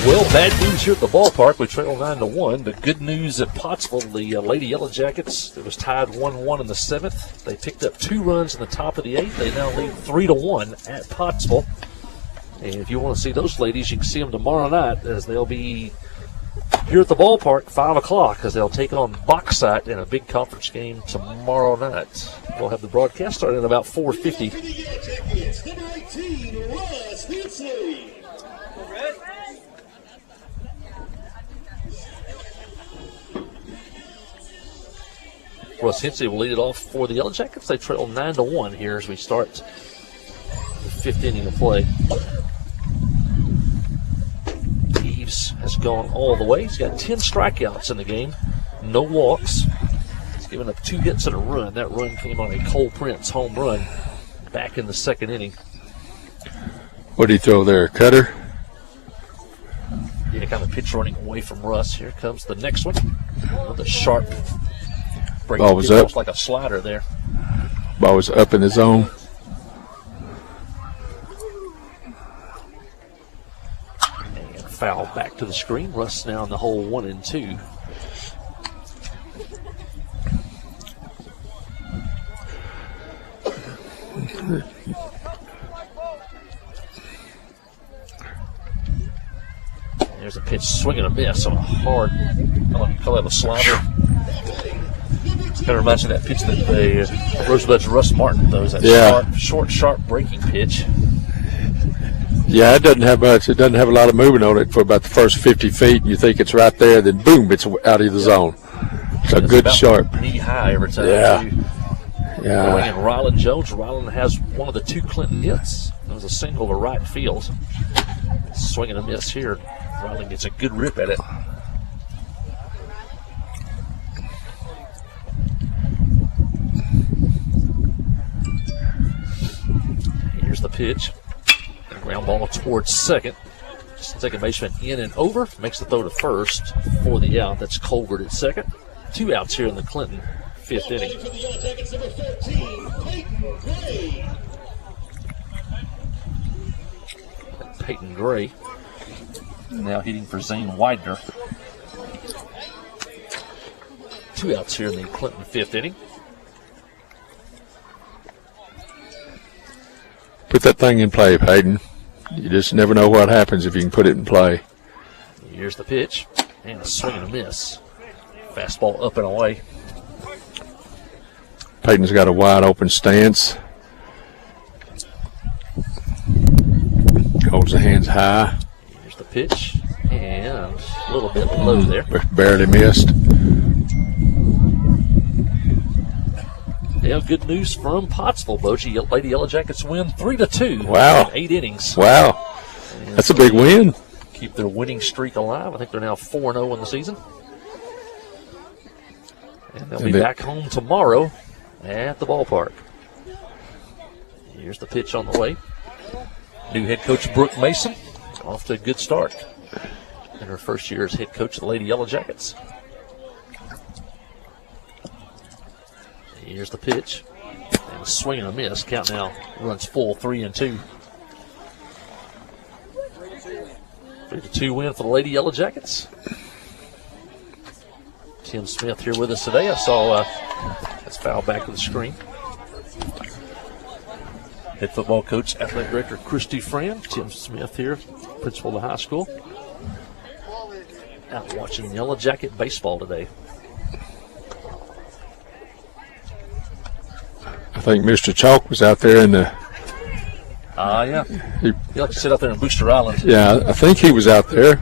Well, bad news here at the ballpark. We trail 9-1. The good news at Pottsville, the Lady Yellow Jackets, it was tied 1-1 in the 7th. They picked up 2 runs in the top of the 8th. They now lead 3-1 at Pottsville. And if you want to see those ladies, you can see them tomorrow night as they'll be here at the ballpark 5 o'clock as they'll take on Bauxite in a big conference game tomorrow night. We'll have the broadcast starting at about 4:50. Russ Hensley will lead it off for the Yellow Jackets. They trail 9-1 here as we start the 5th inning of play. Eves has gone all the way. He's got 10 strikeouts in the game, no walks. He's given up 2 hits and a run. That run came on a Cole Prince home run back in the 2nd inning. What did he throw there? Cutter? Yeah, kind of pitch running away from Russ. Here comes the next one. With a sharp break. Ball was up. Almost like a slider there. Ball was up in the zone. And foul back to the screen. Russ now in the hole 1 and 2. There's a pitch, swing and a miss on a hard, I call that a slider. Kind of reminds me of that pitch that the Rosebud's Russ Martin throws. That sharp breaking pitch. Yeah, it doesn't have much. It doesn't have a lot of movement on it for about the first 50 feet. And you think it's right there, then boom, it's out of the zone. It's a good sharp. Knee high every time. Yeah. And Ryland Jones. Ryland has one of the 2 Clinton hits. It was a single to right field. Swing and a miss here. Ryland gets a good rip at it. Here's the pitch. Ground ball towards second. Second baseman in and over. Makes the throw to first for the out. That's Colbert at second. 2 outs here in the Clinton 5th inning. Peyton Gray now hitting for Zane Widener. 2 outs here in the Clinton 5th inning. Put that thing in play, Peyton. You just never know what happens if you can put it in play. Here's the pitch, and a swing and a miss. Fastball up and away. Peyton's got a wide open stance. Holds the hands high. Here's the pitch, and a little bit low there. Barely missed. Yeah, good news from Pottsville, Boji. Lady Yellow Jackets win 3-2. Wow. In 8 innings. Wow. And that's a big win. Keep their winning streak alive. I think they're now 4-0 in the season. And they'll be back home tomorrow at the ballpark. Here's the pitch on the way. New head coach Brooke Mason off to a good start in her first year as head coach of the Lady Yellow Jackets. Here's the pitch. And a swing and a miss. Count now runs full, 3-2. 3-2 win for the Lady Yellow Jackets. Tim Smith here with us today. I saw that's foul back to the screen. Head football coach, athletic director Christy Fran. Tim Smith here, principal of the high school. Out watching Yellow Jacket baseball today. I think Mr. Chalk was out there in the. Yeah. He likes to sit out there in Booster Island. Yeah, I think he was out there.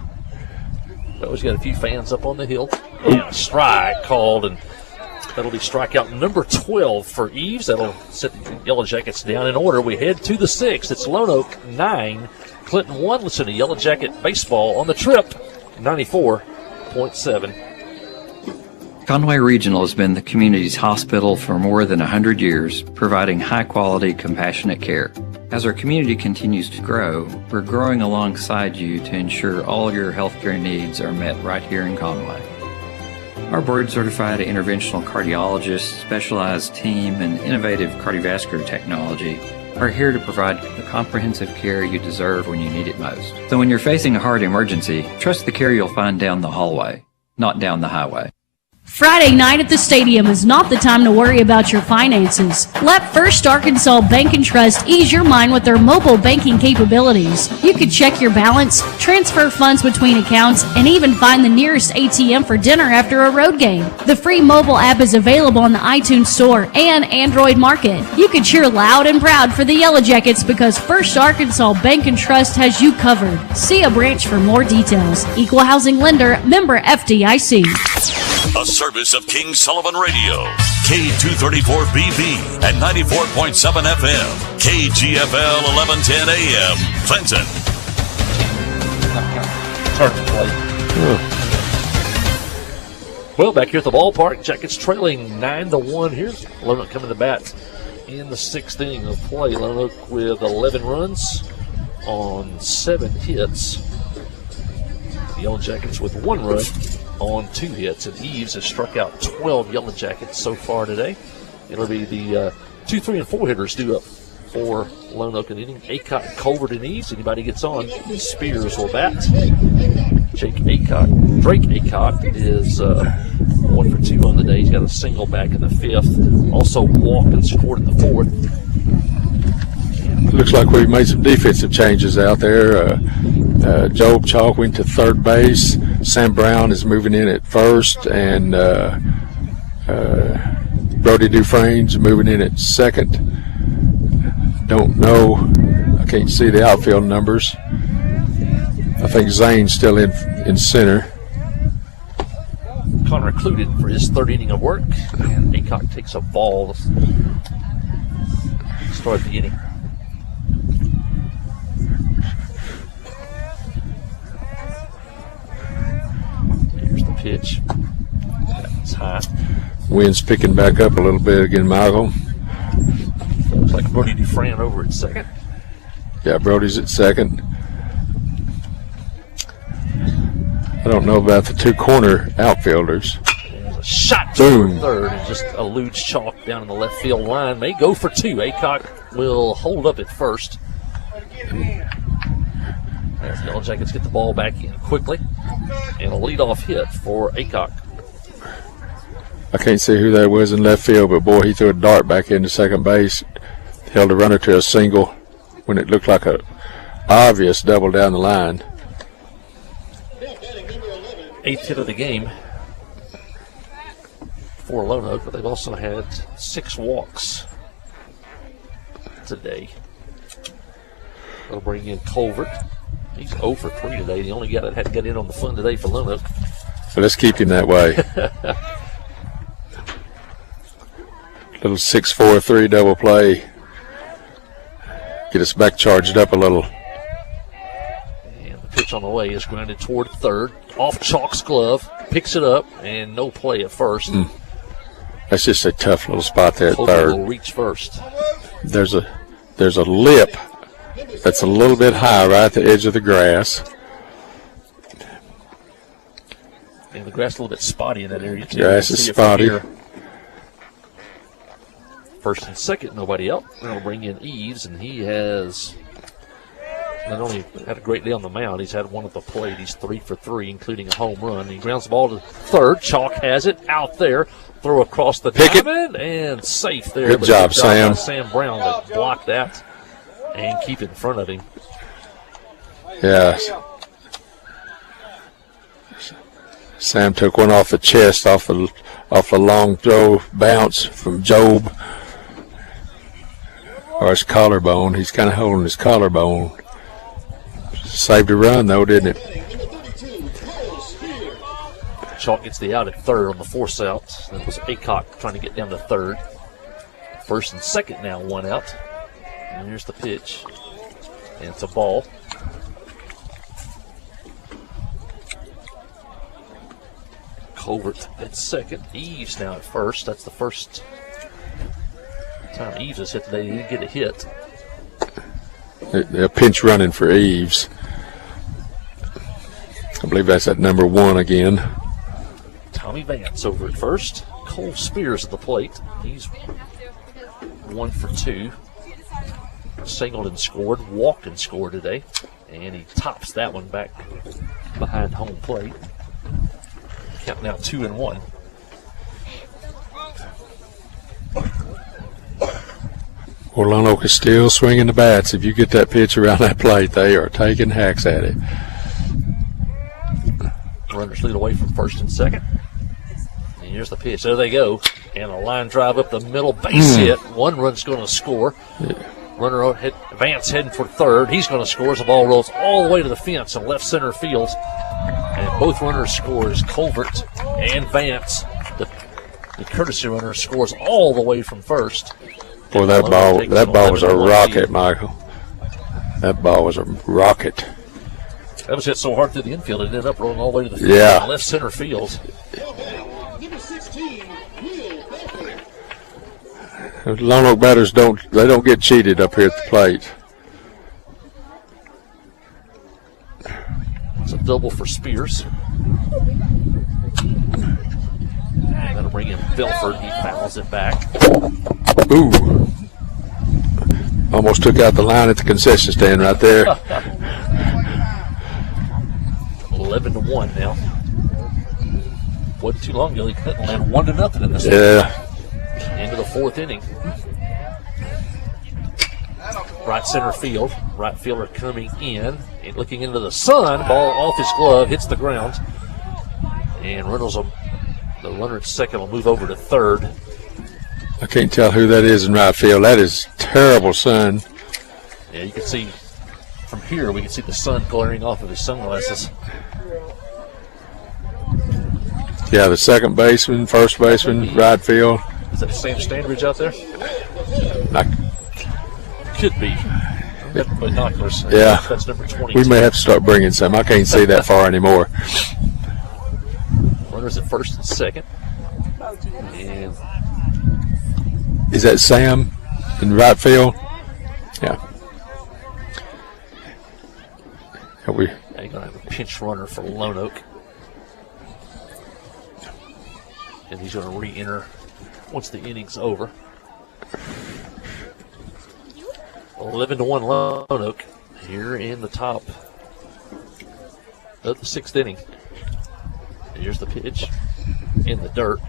Always got a few fans up on the hill. And a strike called, and that'll be strikeout number 12 for Eves. That'll set the Yellow Jackets down in order. We head to the 6th. It's Lone Oak 9, Clinton 1. Listen to Yellow Jacket baseball on the trip, 94.7. Conway Regional has been the community's hospital for more than 100 years, providing high-quality, compassionate care. As our community continues to grow, we're growing alongside you to ensure all your healthcare needs are met right here in Conway. Our board-certified interventional cardiologists, specialized team, and innovative cardiovascular technology are here to provide the comprehensive care you deserve when you need it most. So when you're facing a heart emergency, trust the care you'll find down the hallway, not down the highway. Friday night at the stadium is not the time to worry about your finances. Let First Arkansas Bank and Trust ease your mind with their mobile banking capabilities. You can check your balance, transfer funds between accounts, and even find the nearest ATM for dinner after a road game. The free mobile app is available on the iTunes Store and Android Market. You can cheer loud and proud for the Yellow Jackets because First Arkansas Bank and Trust has you covered. See a branch for more details. Equal Housing Lender, member FDIC. A service of King Sullivan Radio, K234BB and 94.7 FM, KGFL 1110 AM, Clinton. Turn the plate. Well, back here at the ballpark, Jackets trailing 9-1 here. Lone Oak coming to bat in the 6th inning of play. Lone Oak with 11 runs on 7 hits. The Yellow Jackets with 1 run on 2 hits. And Eves has struck out 12 Yellow Jackets so far today. It'll be the 2, 3, and 4 hitters due up for Lone Oak in the inning. Aycock, Colbert, and Eves. Anybody gets on, Spears will bat. Drake Aycock is 1 for 2 on the day. He's got a single back in the 5th. Also walked and scored in the 4th. Looks like we've made some defensive changes out there. Job Chalk went to third base. Sam Brown is moving in at first, and Brody Dufresne's moving in at second. Don't know. I can't see the outfield numbers. I think Zane's still in center. Connor included for his 3rd inning of work. And Aycock takes a ball to start the inning. Here's the pitch. That's high. Wind's picking back up a little bit again, Michael. Looks like Brody Dufresne over at second. Yeah, Brody's at second. I don't know about the 2 corner outfielders. There's a shot Boom. to third and just eludes Chalk down in the left field line. May go for 2. Aycock will hold up at first. As the Yellow Jackets get the ball back in quickly. And a leadoff hit for Aycock. I can't see who that was in left field, but boy, he threw a dart back into second base. Held the runner to a single when it looked like a obvious double down the line. 8th hit of the game for Lone Oak, but they've also had 6 walks today. They'll bring in Colbert. He's 0 for 3 today. The only guy that had to get in on the fun today for Lone Oak. So let's keep him that way. Little 6-4-3 double play. Get us back charged up a little. And the pitch on the way is grounded toward third. Off Chalk's glove. Picks it up, and no play at first. That's just a tough little spot there at Colbert third. will reach first. There's a lip that's a little bit high right at the edge of the grass. And the grass a little bit spotty in that area, too. Grass is spotty. First and second, nobody out. They'll bring in Eves, and he has not only had a great day on the mound, he's had one at the plate. He's 3 for 3, including a home run. He grounds the ball to third. Chalk has it out there. Throw across the diamond, and safe there. Good job, Sam. Sam Brown to block that and keep it in front of him. Yeah. Sam took one off the chest, off a long throw bounce from Job. Or his collarbone. He's kind of holding his collarbone. Saved a run, though, didn't it? Chalk gets the out at third on the force out. That was Aycock trying to get down to third. First and second now, 1 out. And here's the pitch. And it's a ball. Colbert at second. Eves now at first. That's the first time Eves has hit today. He didn't get a hit. They're pinch running for Eves. I believe that's at number 1 again. Tommy Vance over at first. Cole Spears at the plate. He's 1 for 2. Singled and scored. Walked and scored today. And he tops that one back behind home plate. Count now 2-1. Lone Oak is still swinging the bats. If you get that pitch around that plate, they are taking hacks at it. Runners lead away from first and second. And here's the pitch. There they go. And a line drive up the middle, base hit. 1 run's going to score. Yeah. Runner Vance heading for third. He's going to score as the ball rolls all the way to the fence in left center field. And both runners scores. Colbert and Vance. The courtesy runner scores all the way from first. Boy, that ball was a rocket, Michael. That ball was a rocket. That was hit so hard through the infield, it ended up rolling all the way to the field. Yeah. Left center field. Lone Oak batters don't get cheated up here at the plate. It's a double for Spears. That'll bring in Belford. He fouls it back. Ooh. Almost took out the line at the concession stand right there. 11-1 now. Wasn't too long ago. He couldn't land 1-0 in this Yeah. into the fourth inning. Right center field. Right fielder coming in and looking into the sun. Ball off his glove, hits the ground. And Reynolds, the runner at second, will move over to third. I can't tell who that is in right field. That is terrible sun. Yeah, you can see from here, we can see the sun glaring off of his sunglasses. Yeah, the second baseman, first baseman, right field. Is that Sam Standridge out there? Like, could be. Binoculars. Yeah. That's number 22. We may have to start bringing some. I can't see that far anymore. Runners at first and second. And is that Sam in right field? Yeah. they're going to have a pinch runner for Lone Oak. And he's going to re-enter once the inning's over. 11-1 Lone Oak here in the top of the sixth inning. And here's the pitch in the dirt.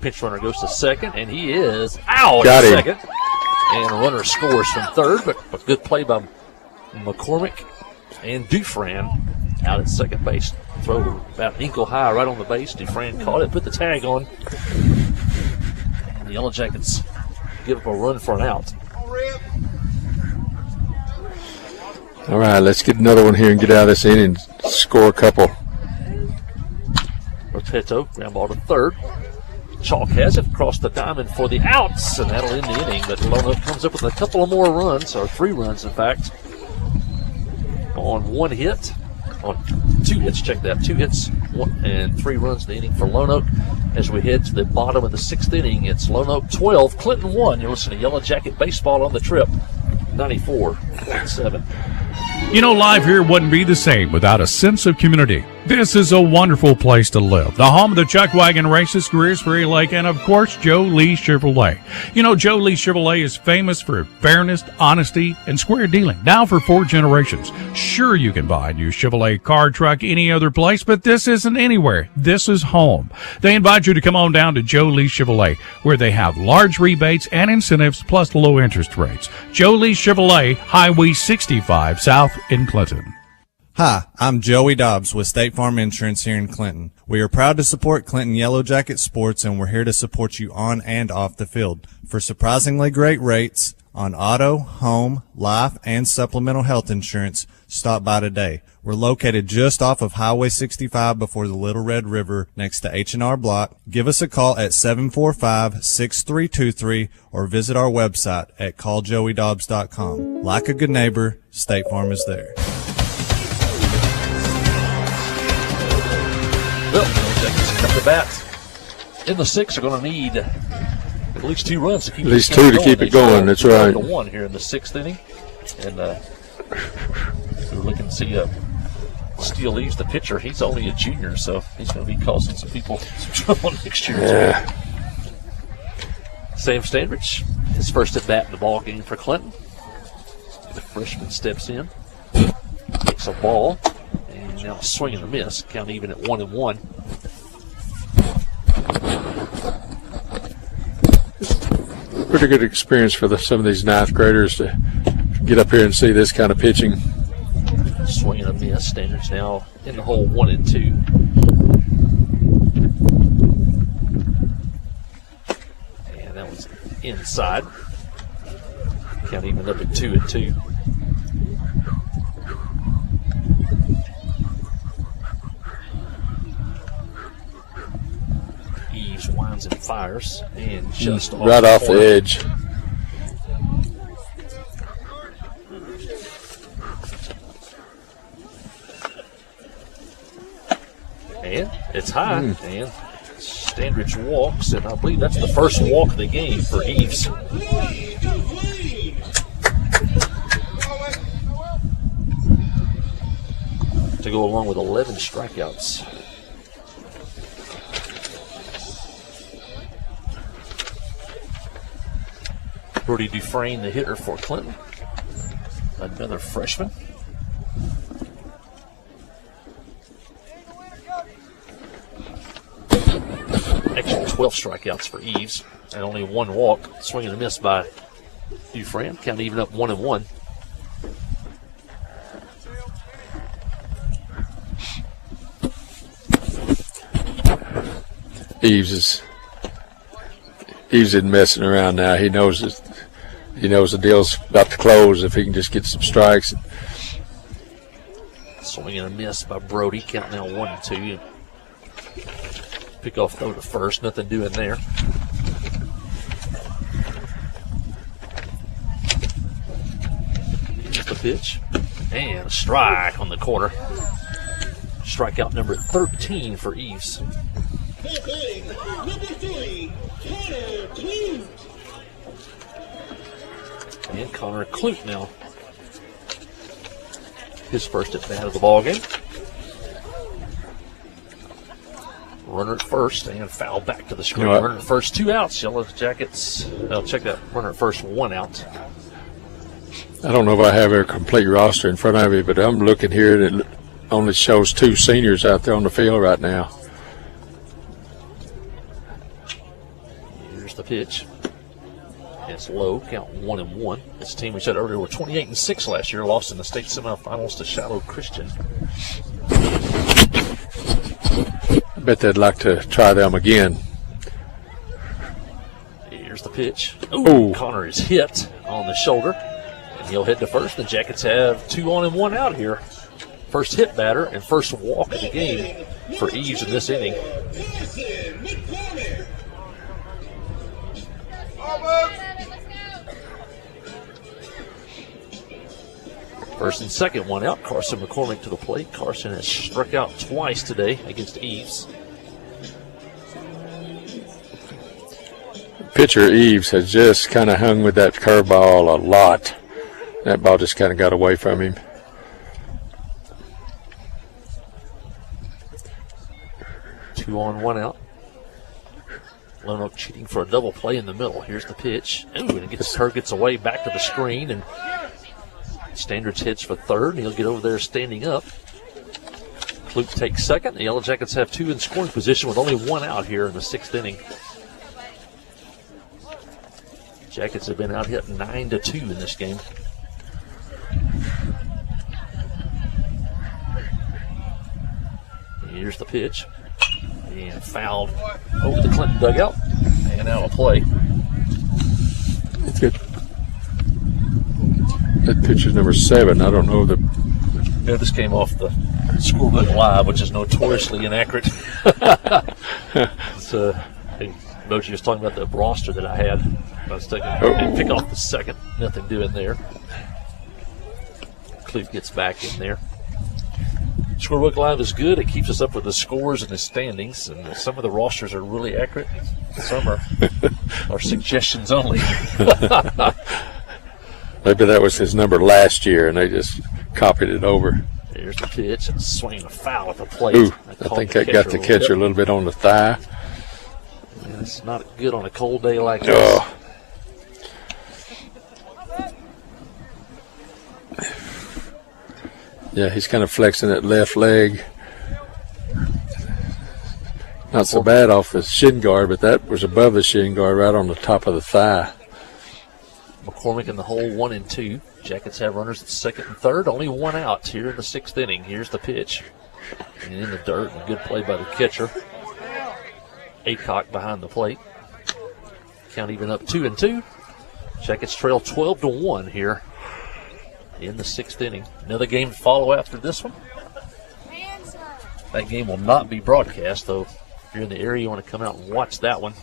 Pinch runner goes to second, and he is out at second. And a runner scores from third, but a good play by McCormick and Dufran out at second base. Throw about ankle high right on the base. Dufran caught it, put the tag on. And the Yellow Jackets give up a run for an out. All right, let's get another one here and get out of this inning and score a couple. Rapeto, ground ball to third. Chalk has it across the diamond for the outs, and that'll end the inning. But Lone Oak comes up with a couple of more runs, or 3 runs, in fact, on 1 hit. On 2 hits, check that. 2 hits and 3 runs in the inning for Lone Oak. As we head to the bottom of the 6th inning, it's Lone Oak 12, Clinton 1. You're listening to Yellow Jacket Baseball on the Trip, 94.7. You know, life here wouldn't be the same without a sense of community. This is a wonderful place to live. The home of the Chuck Wagon Races, Greers Ferry Lake, and of course, Joe Lee Chevrolet. You know, Joe Lee Chevrolet is famous for fairness, honesty, and square dealing. Now for 4 generations. Sure, you can buy a new Chevrolet car, truck, any other place, but this isn't anywhere. This is home. They invite you to come on down to Joe Lee Chevrolet, where they have large rebates and incentives plus low interest rates. Joe Lee Chevrolet, Highway 65 South in Clinton. Hi, I'm Joey Dobbs with State Farm Insurance here in Clinton. We are proud to support Clinton Yellow Jacket Sports, and we're here to support you on and off the field. For surprisingly great rates on auto, home, life, and supplemental health insurance, stop by today. We're located just off of Highway 65 before the Little Red River next to H&R Block. Give us a call at 745-6323 or visit our website at calljoeydobbs.com. Like a good neighbor, State Farm is there. Well, the Jackets come to bat in the 6th are going to need at least 2 runs to keep at least 2 to keep it going. That's right. 1 here in the 6th inning, and we're looking to see Steele leaves the pitcher. He's only a junior, so he's going to be causing some people some trouble next year. Yeah. Sam Standridge, his first at bat in the ball game for Clinton. The freshman steps in, takes a ball. Now a swing and a miss, count even at 1-1. Pretty good experience for some of these 9th graders to get up here and see this kind of pitching. Swing and a miss. Standards now in the hole 1-2. And that was inside. Count even up at 2-2. Winds and fires, and just right off the edge. And it's high, and Standridge walks, and I believe that's the first walk of the game for Eves. To go along with 11 strikeouts. Brody Dufresne, the hitter for Clinton. Another freshman. Actually 12 strikeouts for Eves and only one walk. Swing and a miss by Dufresne. Count even up 1-1. Eves isn't messing around now. He knows the deal's about to close if he can just get some strikes. Swing and a miss by Brody. Count now 1-2. Pick off throw to first. Nothing doing there. Here's the pitch. And a strike on the corner. Strikeout number 13 for Eves. And Connor Clute now. His first at bat of the ball game. Runner at first and foul back to the screen. Runner at first, 2 outs. Yellow Jackets. I'll check that. Runner at first, 1 out. I don't know if I have a complete roster in front of me, but I'm looking here and it only shows 2 seniors out there on the field right now. Here's the pitch. It's low, count 1-1. This team we said earlier were 28-6 last year, lost in the state semifinals to Shiloh Christian. I bet they'd like to try them again. Here's the pitch. Ooh. Connor is hit on the shoulder, and he'll head to first. The Jackets have 2 on and 1 out here. First hit batter and first walk of the game for Eves in this inning. First and second, 1 out. Carson McCormick to the plate. Carson has struck out twice today against Eves. Pitcher Eves has just kind of hung with that curveball a lot. That ball just kind of got away from him. Two on, 1 out. Lone Oak cheating for a double play in the middle. Here's the pitch. Ooh, and the curve gets away back to the screen, and Standridge hits for third, and he'll get over there standing up. Clute takes second. The Yellow Jackets have 2 in scoring position with only 1 out here in the 6th inning. Jackets have been out hit 9-2 in this game. Here's the pitch. And fouled over the Clinton dugout and out of play. It's good. That pitcher's number 7. I don't know Yeah, this came off the Scorebook Live, which is notoriously inaccurate. So, Mochi was talking about the roster that I had. I was taking and pick off the second. Nothing doing there. Clute gets back in there. Scorebook Live is good. It keeps us up with the scores and the standings, and some of the rosters are really accurate. Some are suggestions only. Maybe that was his number last year, and they just copied it over. Here's the pitch, and swinging a foul at the plate. Ooh, I think that got the catcher a little bit on the thigh. Yeah, it's not good on a cold day like this. Oh. Yeah, he's kind of flexing that left leg. Not so bad off the shin guard, but that was above the shin guard, right on the top of the thigh. McCormick in the hole, 1 and 2. Jackets have runners at second and third. Only 1 out here in the 6th inning. Here's the pitch. And in the dirt, and a good play by the catcher. Aycock behind the plate. Count even up 2 and 2. Jackets trail 12-1 here in the 6th inning. Another game to follow after this one. That game will not be broadcast, though. If you're in the area, you want to come out and watch that one.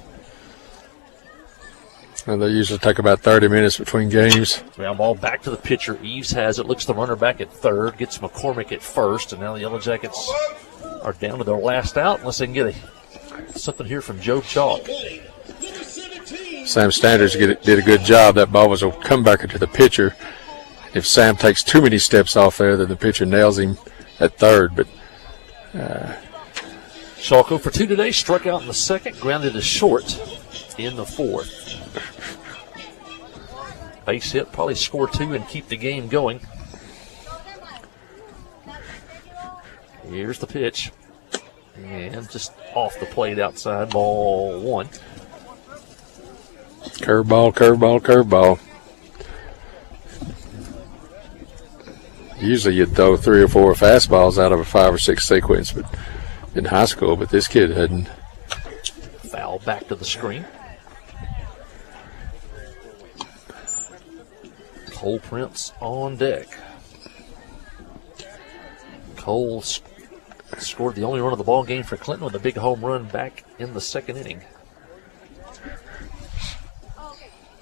And they usually take about 30 minutes between games. Ground ball back to the pitcher. Eves has it. Looks the runner back at third. Gets McCormick at first. And now the Yellow Jackets are down to their last out unless they can get a Something here from Joe Chalk. Sam Standers did a good job. That ball was a comebacker to the pitcher. If Sam takes too many steps off there, then the pitcher nails him at third. But Chalk 0 for 2 today. Struck out in the second. Grounded to short in the fourth. Base hit, probably score 2 and keep the game going. Here's the pitch. And just off the plate outside, ball 1. Curveball, curveball, curveball. Usually you'd throw 3 or 4 fastballs out of a 5 or 6 sequence, but in high school, but this kid hadn't. Foul back to the screen. Cole Prince on deck. Cole scored the only run of the ball game for Clinton with a big home run back in the second inning.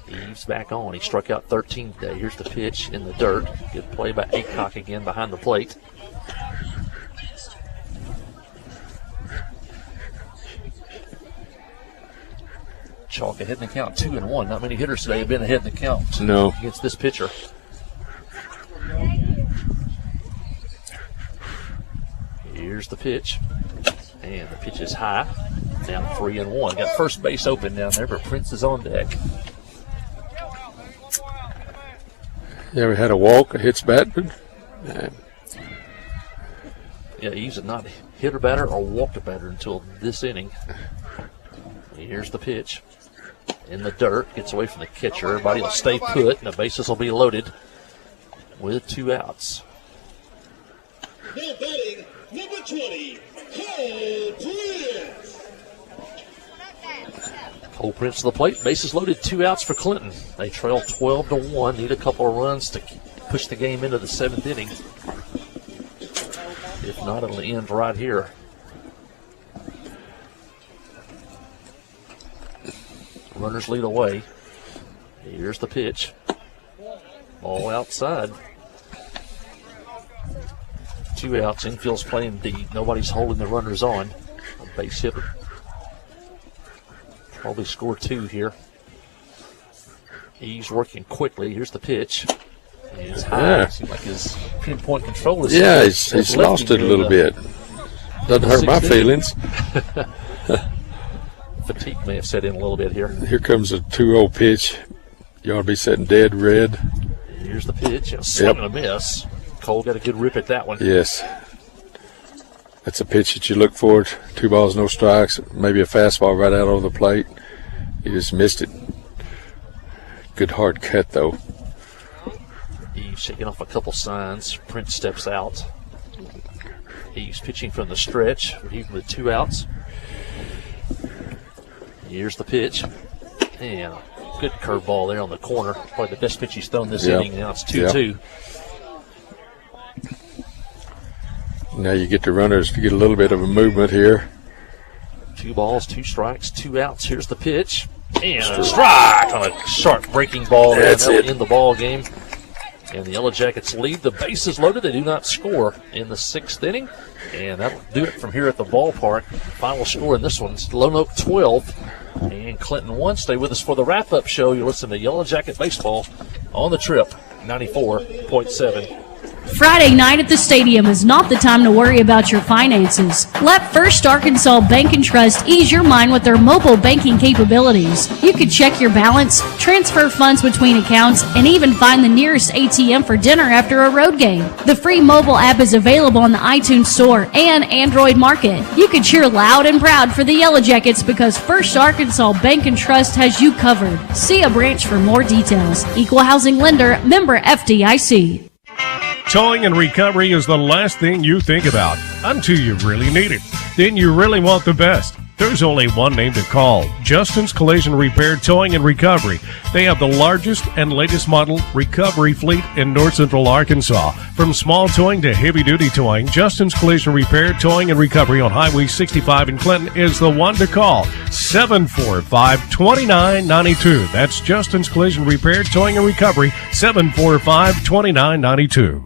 Eves back on. He struck out 13 today. Here's the pitch in the dirt. Good play by Aycock again behind the plate. Chalk ahead in the count, 2-1. Not many hitters today have been ahead in the count against this pitcher. Here's the pitch. And the pitch is high. Now 3-1. Got first base open down there, but Prince is on deck. Yeah, we had a walk, a hits bat, but yeah, Eves had not hit a batter or walked a batter until this inning. Here's the pitch. In the dirt, gets away from the catcher. Everybody will stay put, and the bases will be loaded with 2 outs. Now batting, number 20, Cole Prince. Cole Prince to the plate. Bases loaded, 2 outs for Clinton. They trail 12-1. Need a couple of runs to push the game into the 7th inning. If not, it'll end right here. Runners lead away. Here's the pitch. Ball outside. 2 outs. Infield's playing deep. Nobody's holding the runners on. A base hit. Probably score 2 here. He's working quickly. Here's the pitch. And it's high. Yeah. Seems like his pinpoint control is. yeah, he's lost it a little bit. Doesn't hurt my feelings. Fatigue may have set in a little bit here. Here comes a 2-0 pitch. You ought to be sitting dead red. Here's the pitch. A swing and a miss. Cole got a good rip at that one. Yes. That's a pitch that you look for. 2 balls, no strikes. Maybe a fastball right out over the plate. He just missed it. Good hard cut, though. He's shaking off a couple signs. Prince steps out. He's pitching from the stretch. Even with 2 outs. Here's the pitch. And a good curveball there on the corner. Probably the best pitch he's thrown this inning. Now it's 2-2. Now you get the runners to get a little bit of a movement here. 2 balls, 2 strikes, 2 outs. Here's the pitch. And a strike on a sharp breaking ball. That's it. In the ball game. And the Yellow Jackets lead. The bases loaded. They do not score in the 6th inning. And that'll do it from here at the ballpark. Final score in this one's Lone Oak 12 and Clinton 1. Stay with us for the wrap-up show. You listen to Yellow Jacket Baseball on the Trip, 94.7. Friday night at the stadium is not the time to worry about your finances. Let First Arkansas Bank and Trust ease your mind with their mobile banking capabilities. You can check your balance, transfer funds between accounts, and even find the nearest ATM for dinner after a road game. The free mobile app is available on the iTunes Store and Android Market. You can cheer loud and proud for the Yellow Jackets because First Arkansas Bank and Trust has you covered. See a branch for more details. Equal housing lender, member FDIC. Towing and recovery is the last thing you think about until you really need it. Then you really want the best. There's only one name to call, Justin's Collision Repair Towing and Recovery. They have the largest and latest model recovery fleet in North Central Arkansas. From small towing to heavy-duty towing, Justin's Collision Repair Towing and Recovery on Highway 65 in Clinton is the one to call, 745-2992. That's Justin's Collision Repair Towing and Recovery, 745-2992.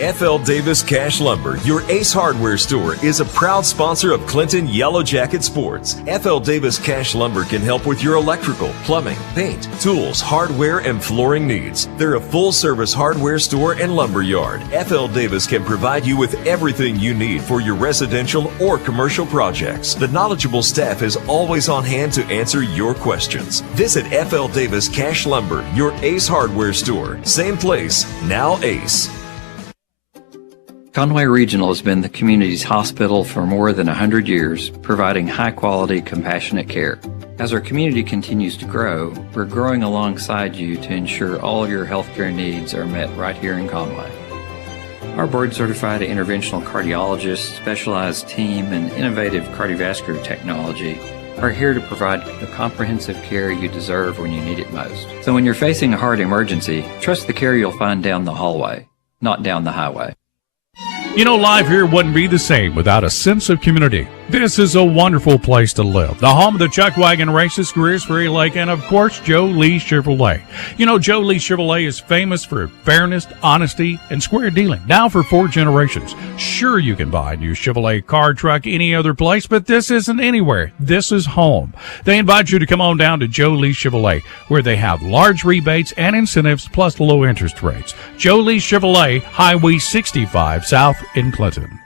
FL Davis Cash Lumber, your Ace Hardware store, is a proud sponsor of Clinton Yellow Jacket Sports. FL Davis Cash Lumber can help with your electrical, plumbing, paint, tools, hardware, and flooring needs. They're a full-service hardware store and lumber yard. FL Davis can provide you with everything you need for your residential or commercial projects. The knowledgeable staff is always on hand to answer your questions. Visit FL Davis Cash Lumber, your Ace Hardware store. Same place, now Ace. Conway Regional has been the community's hospital for more than 100 years, providing high-quality, compassionate care. As our community continues to grow, we're growing alongside you to ensure all of your healthcare needs are met right here in Conway. Our board-certified interventional cardiologists, specialized team, and innovative cardiovascular technology are here to provide the comprehensive care you deserve when you need it most. So when you're facing a heart emergency, trust the care you'll find down the hallway, not down the highway. You know, life here wouldn't be the same without a sense of community. This is a wonderful place to live. The home of the Chuck Wagon Races, Greers Ferry Lake, and of course, Joe Lee Chevrolet. You know, Joe Lee Chevrolet is famous for fairness, honesty, and square dealing. Now for 4 generations. Sure, you can buy a new Chevrolet car, truck, any other place, but this isn't anywhere. This is home. They invite you to come on down to Joe Lee Chevrolet, where they have large rebates and incentives plus low interest rates. Joe Lee Chevrolet, Highway 65 South in Clinton.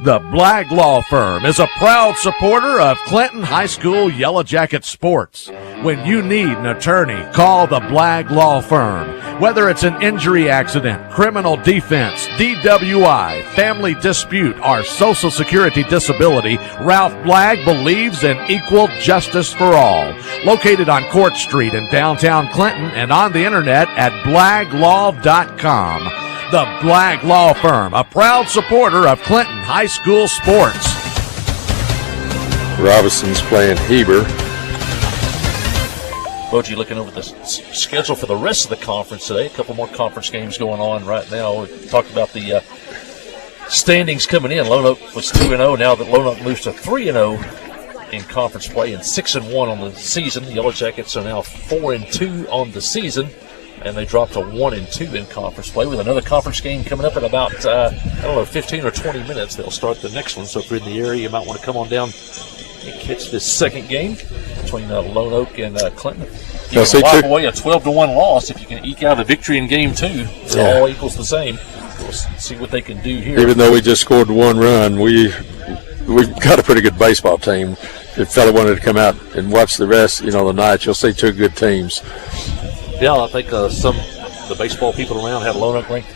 The Blagg Law Firm is a proud supporter of Clinton High School Yellow Jacket sports. When you need an attorney, call the Blagg Law Firm. Whether it's an injury accident, criminal defense, DWI, family dispute, or Social Security disability, Ralph Blagg believes in equal justice for all. Located on Court Street in downtown Clinton and on the internet at blagglaw.com. The Blagg Law Firm, a proud supporter of Clinton High School sports. Robinson's playing Heber. Boji looking over the schedule for the rest of the conference today. A couple more conference games going on right now. We talked about the standings coming in. Lone Oak was 2-0. Now that Lone Oak moves to 3-0 in conference play and 6-1 on the season. The Yellow Jackets are now 4-2 on the season, and they dropped to 1-2 in conference play with another conference game coming up in about, 15 or 20 minutes. They'll start the next one. So if you're in the area, you might want to come on down and catch this second game between Lone Oak and Clinton. You can wipe away a 12-1 loss if you can eke out a victory in game 2. It all equals the same. We'll see what they can do here. Even though we just scored 1 run, we've got a pretty good baseball team. If a fella wanted to come out and watch the rest, the night, you'll see 2 good teams. Yeah, I think some of the baseball people around have Lone Oak ranked,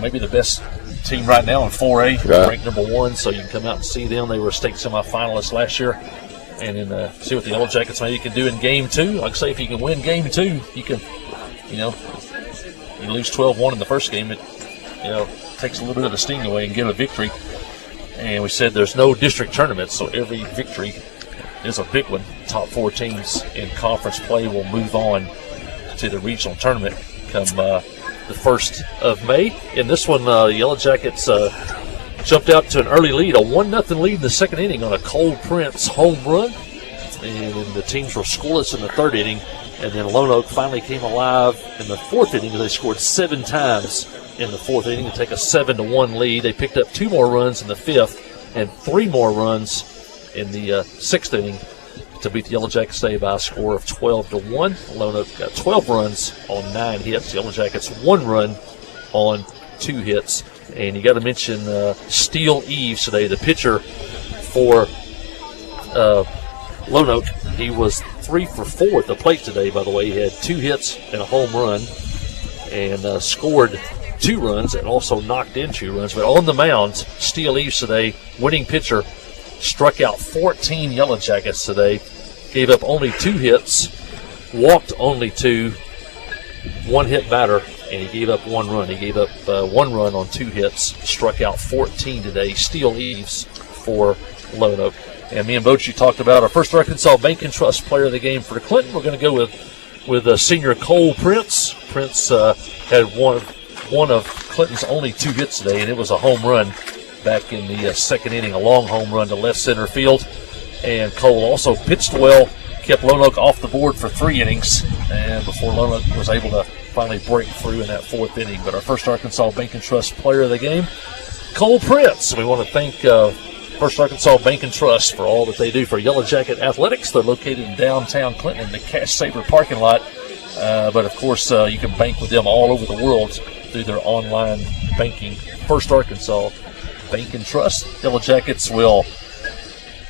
maybe the best team right now in 4A, ranked number 1, so you can come out and see them. They were a state semifinalist last year, and then see what the Yellow Jackets maybe can do in game 2. Like I say, if you can win game 2, you can, you lose 12-1 in the first game, it, takes a little bit of the sting away and get a victory. And we said there's no district tournament, so every victory is a big one. Top 4 teams in conference play will move on to the regional tournament come the 1st of May. In this one, Yellow Jackets jumped out to an early lead, a 1-0 lead in the second inning on a Cole Prince home run. And then the teams were scoreless in the third inning. And then Lone Oak finally came alive in the fourth inning. They scored 7 times in the fourth inning to take a 7-1 lead. They picked up 2 more runs in the fifth and 3 more runs in the sixth inning to beat the Yellow Jackets today by a score of 12-1. Lone Oak got 12 runs on 9 hits. The Yellow Jackets 1 run on 2 hits. And you got to mention Steele Eves today, the pitcher for Lone Oak. He was 3 for 4 at the plate today, by the way. He had 2 hits and a home run and scored 2 runs and also knocked in 2 runs. But on the mound, Steele Eves today, winning pitcher, struck out 14 Yellow Jackets today, gave up only 2 hits, walked only 2, 1-hit batter, and he gave up 1 run. He gave up 1 run on 2 hits, struck out 14 today. Steele Eves for Lone Oak. And me and Bochi talked about our first Arkansas Bank and Trust player of the game for Clinton. We're going to go with senior Cole Prince. Prince had one of Clinton's only 2 hits today, and it was a home run back in the second inning, a long home run to left center field. And Cole also pitched well, kept Lone Oak off the board for 3 innings, and before Lone Oak was able to finally break through in that fourth inning. But our First Arkansas Bank and Trust player of the game, Cole Prince. We want to thank First Arkansas Bank and Trust for all that they do for Yellow Jacket Athletics. They're located in downtown Clinton in the Cash Saver parking lot. But, of course, you can bank with them all over the world through their online banking. First Arkansas Bank and Trust. Yellow Jackets will,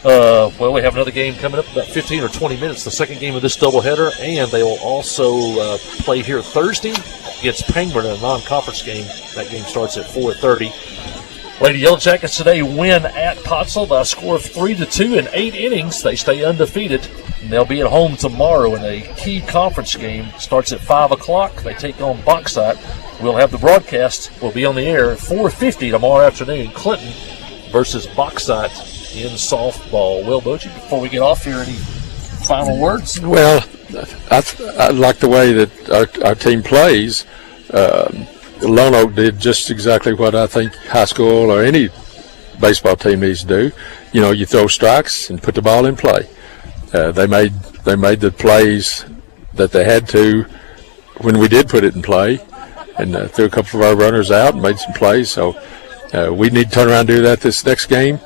we have another game coming up in about 15 or 20 minutes, the second game of this doubleheader, and they will also play here Thursday against Penguin in a non-conference game. That game starts at 4:30. Lady Yellow Jackets today win at Pottsville by a score of 3-2 in 8 innings. They stay undefeated, and they'll be at home tomorrow in a key conference game. Starts at 5 o'clock. They take on Bauxite. We'll have the broadcast. We'll be on the air at 4:50 tomorrow afternoon. Clinton versus Bauxite in softball. Will Bochy, before we get off here, any final words? Well, I like the way that our team plays. Lone Oak did just exactly what I think high school or any baseball team needs to do. You know, you throw strikes and put the ball in play. They made the plays that they had to when we did put it in play, and threw a couple of our runners out and made some plays. So we need to turn around and do that this next game.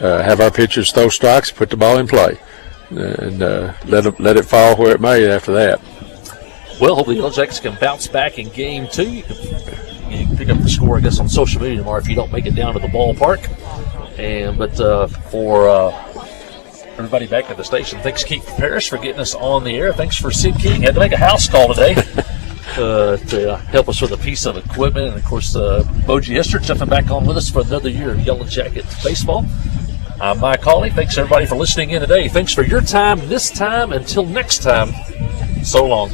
Have our pitchers throw strikes, put the ball in play, and let it fall where it may after that. Well, hopefully the Yellow Jackets can bounce back in game 2. You can pick up the score, I guess, on social media tomorrow if you don't make it down to the ballpark. But for everybody back at the station, thanks Keith Parrish for getting us on the air. Thanks for Sid King. Had to make a house call today to help us with a piece of equipment. And, of course, Boji Esther jumping back on with us for another year of Yellow Jackets baseball. I'm Mike Hawley. Thanks, everybody, for listening in today. Thanks for your time this time. Until next time, so long.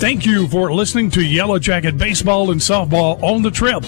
Thank you for listening to Yellow Jacket Baseball and Softball on the Trip.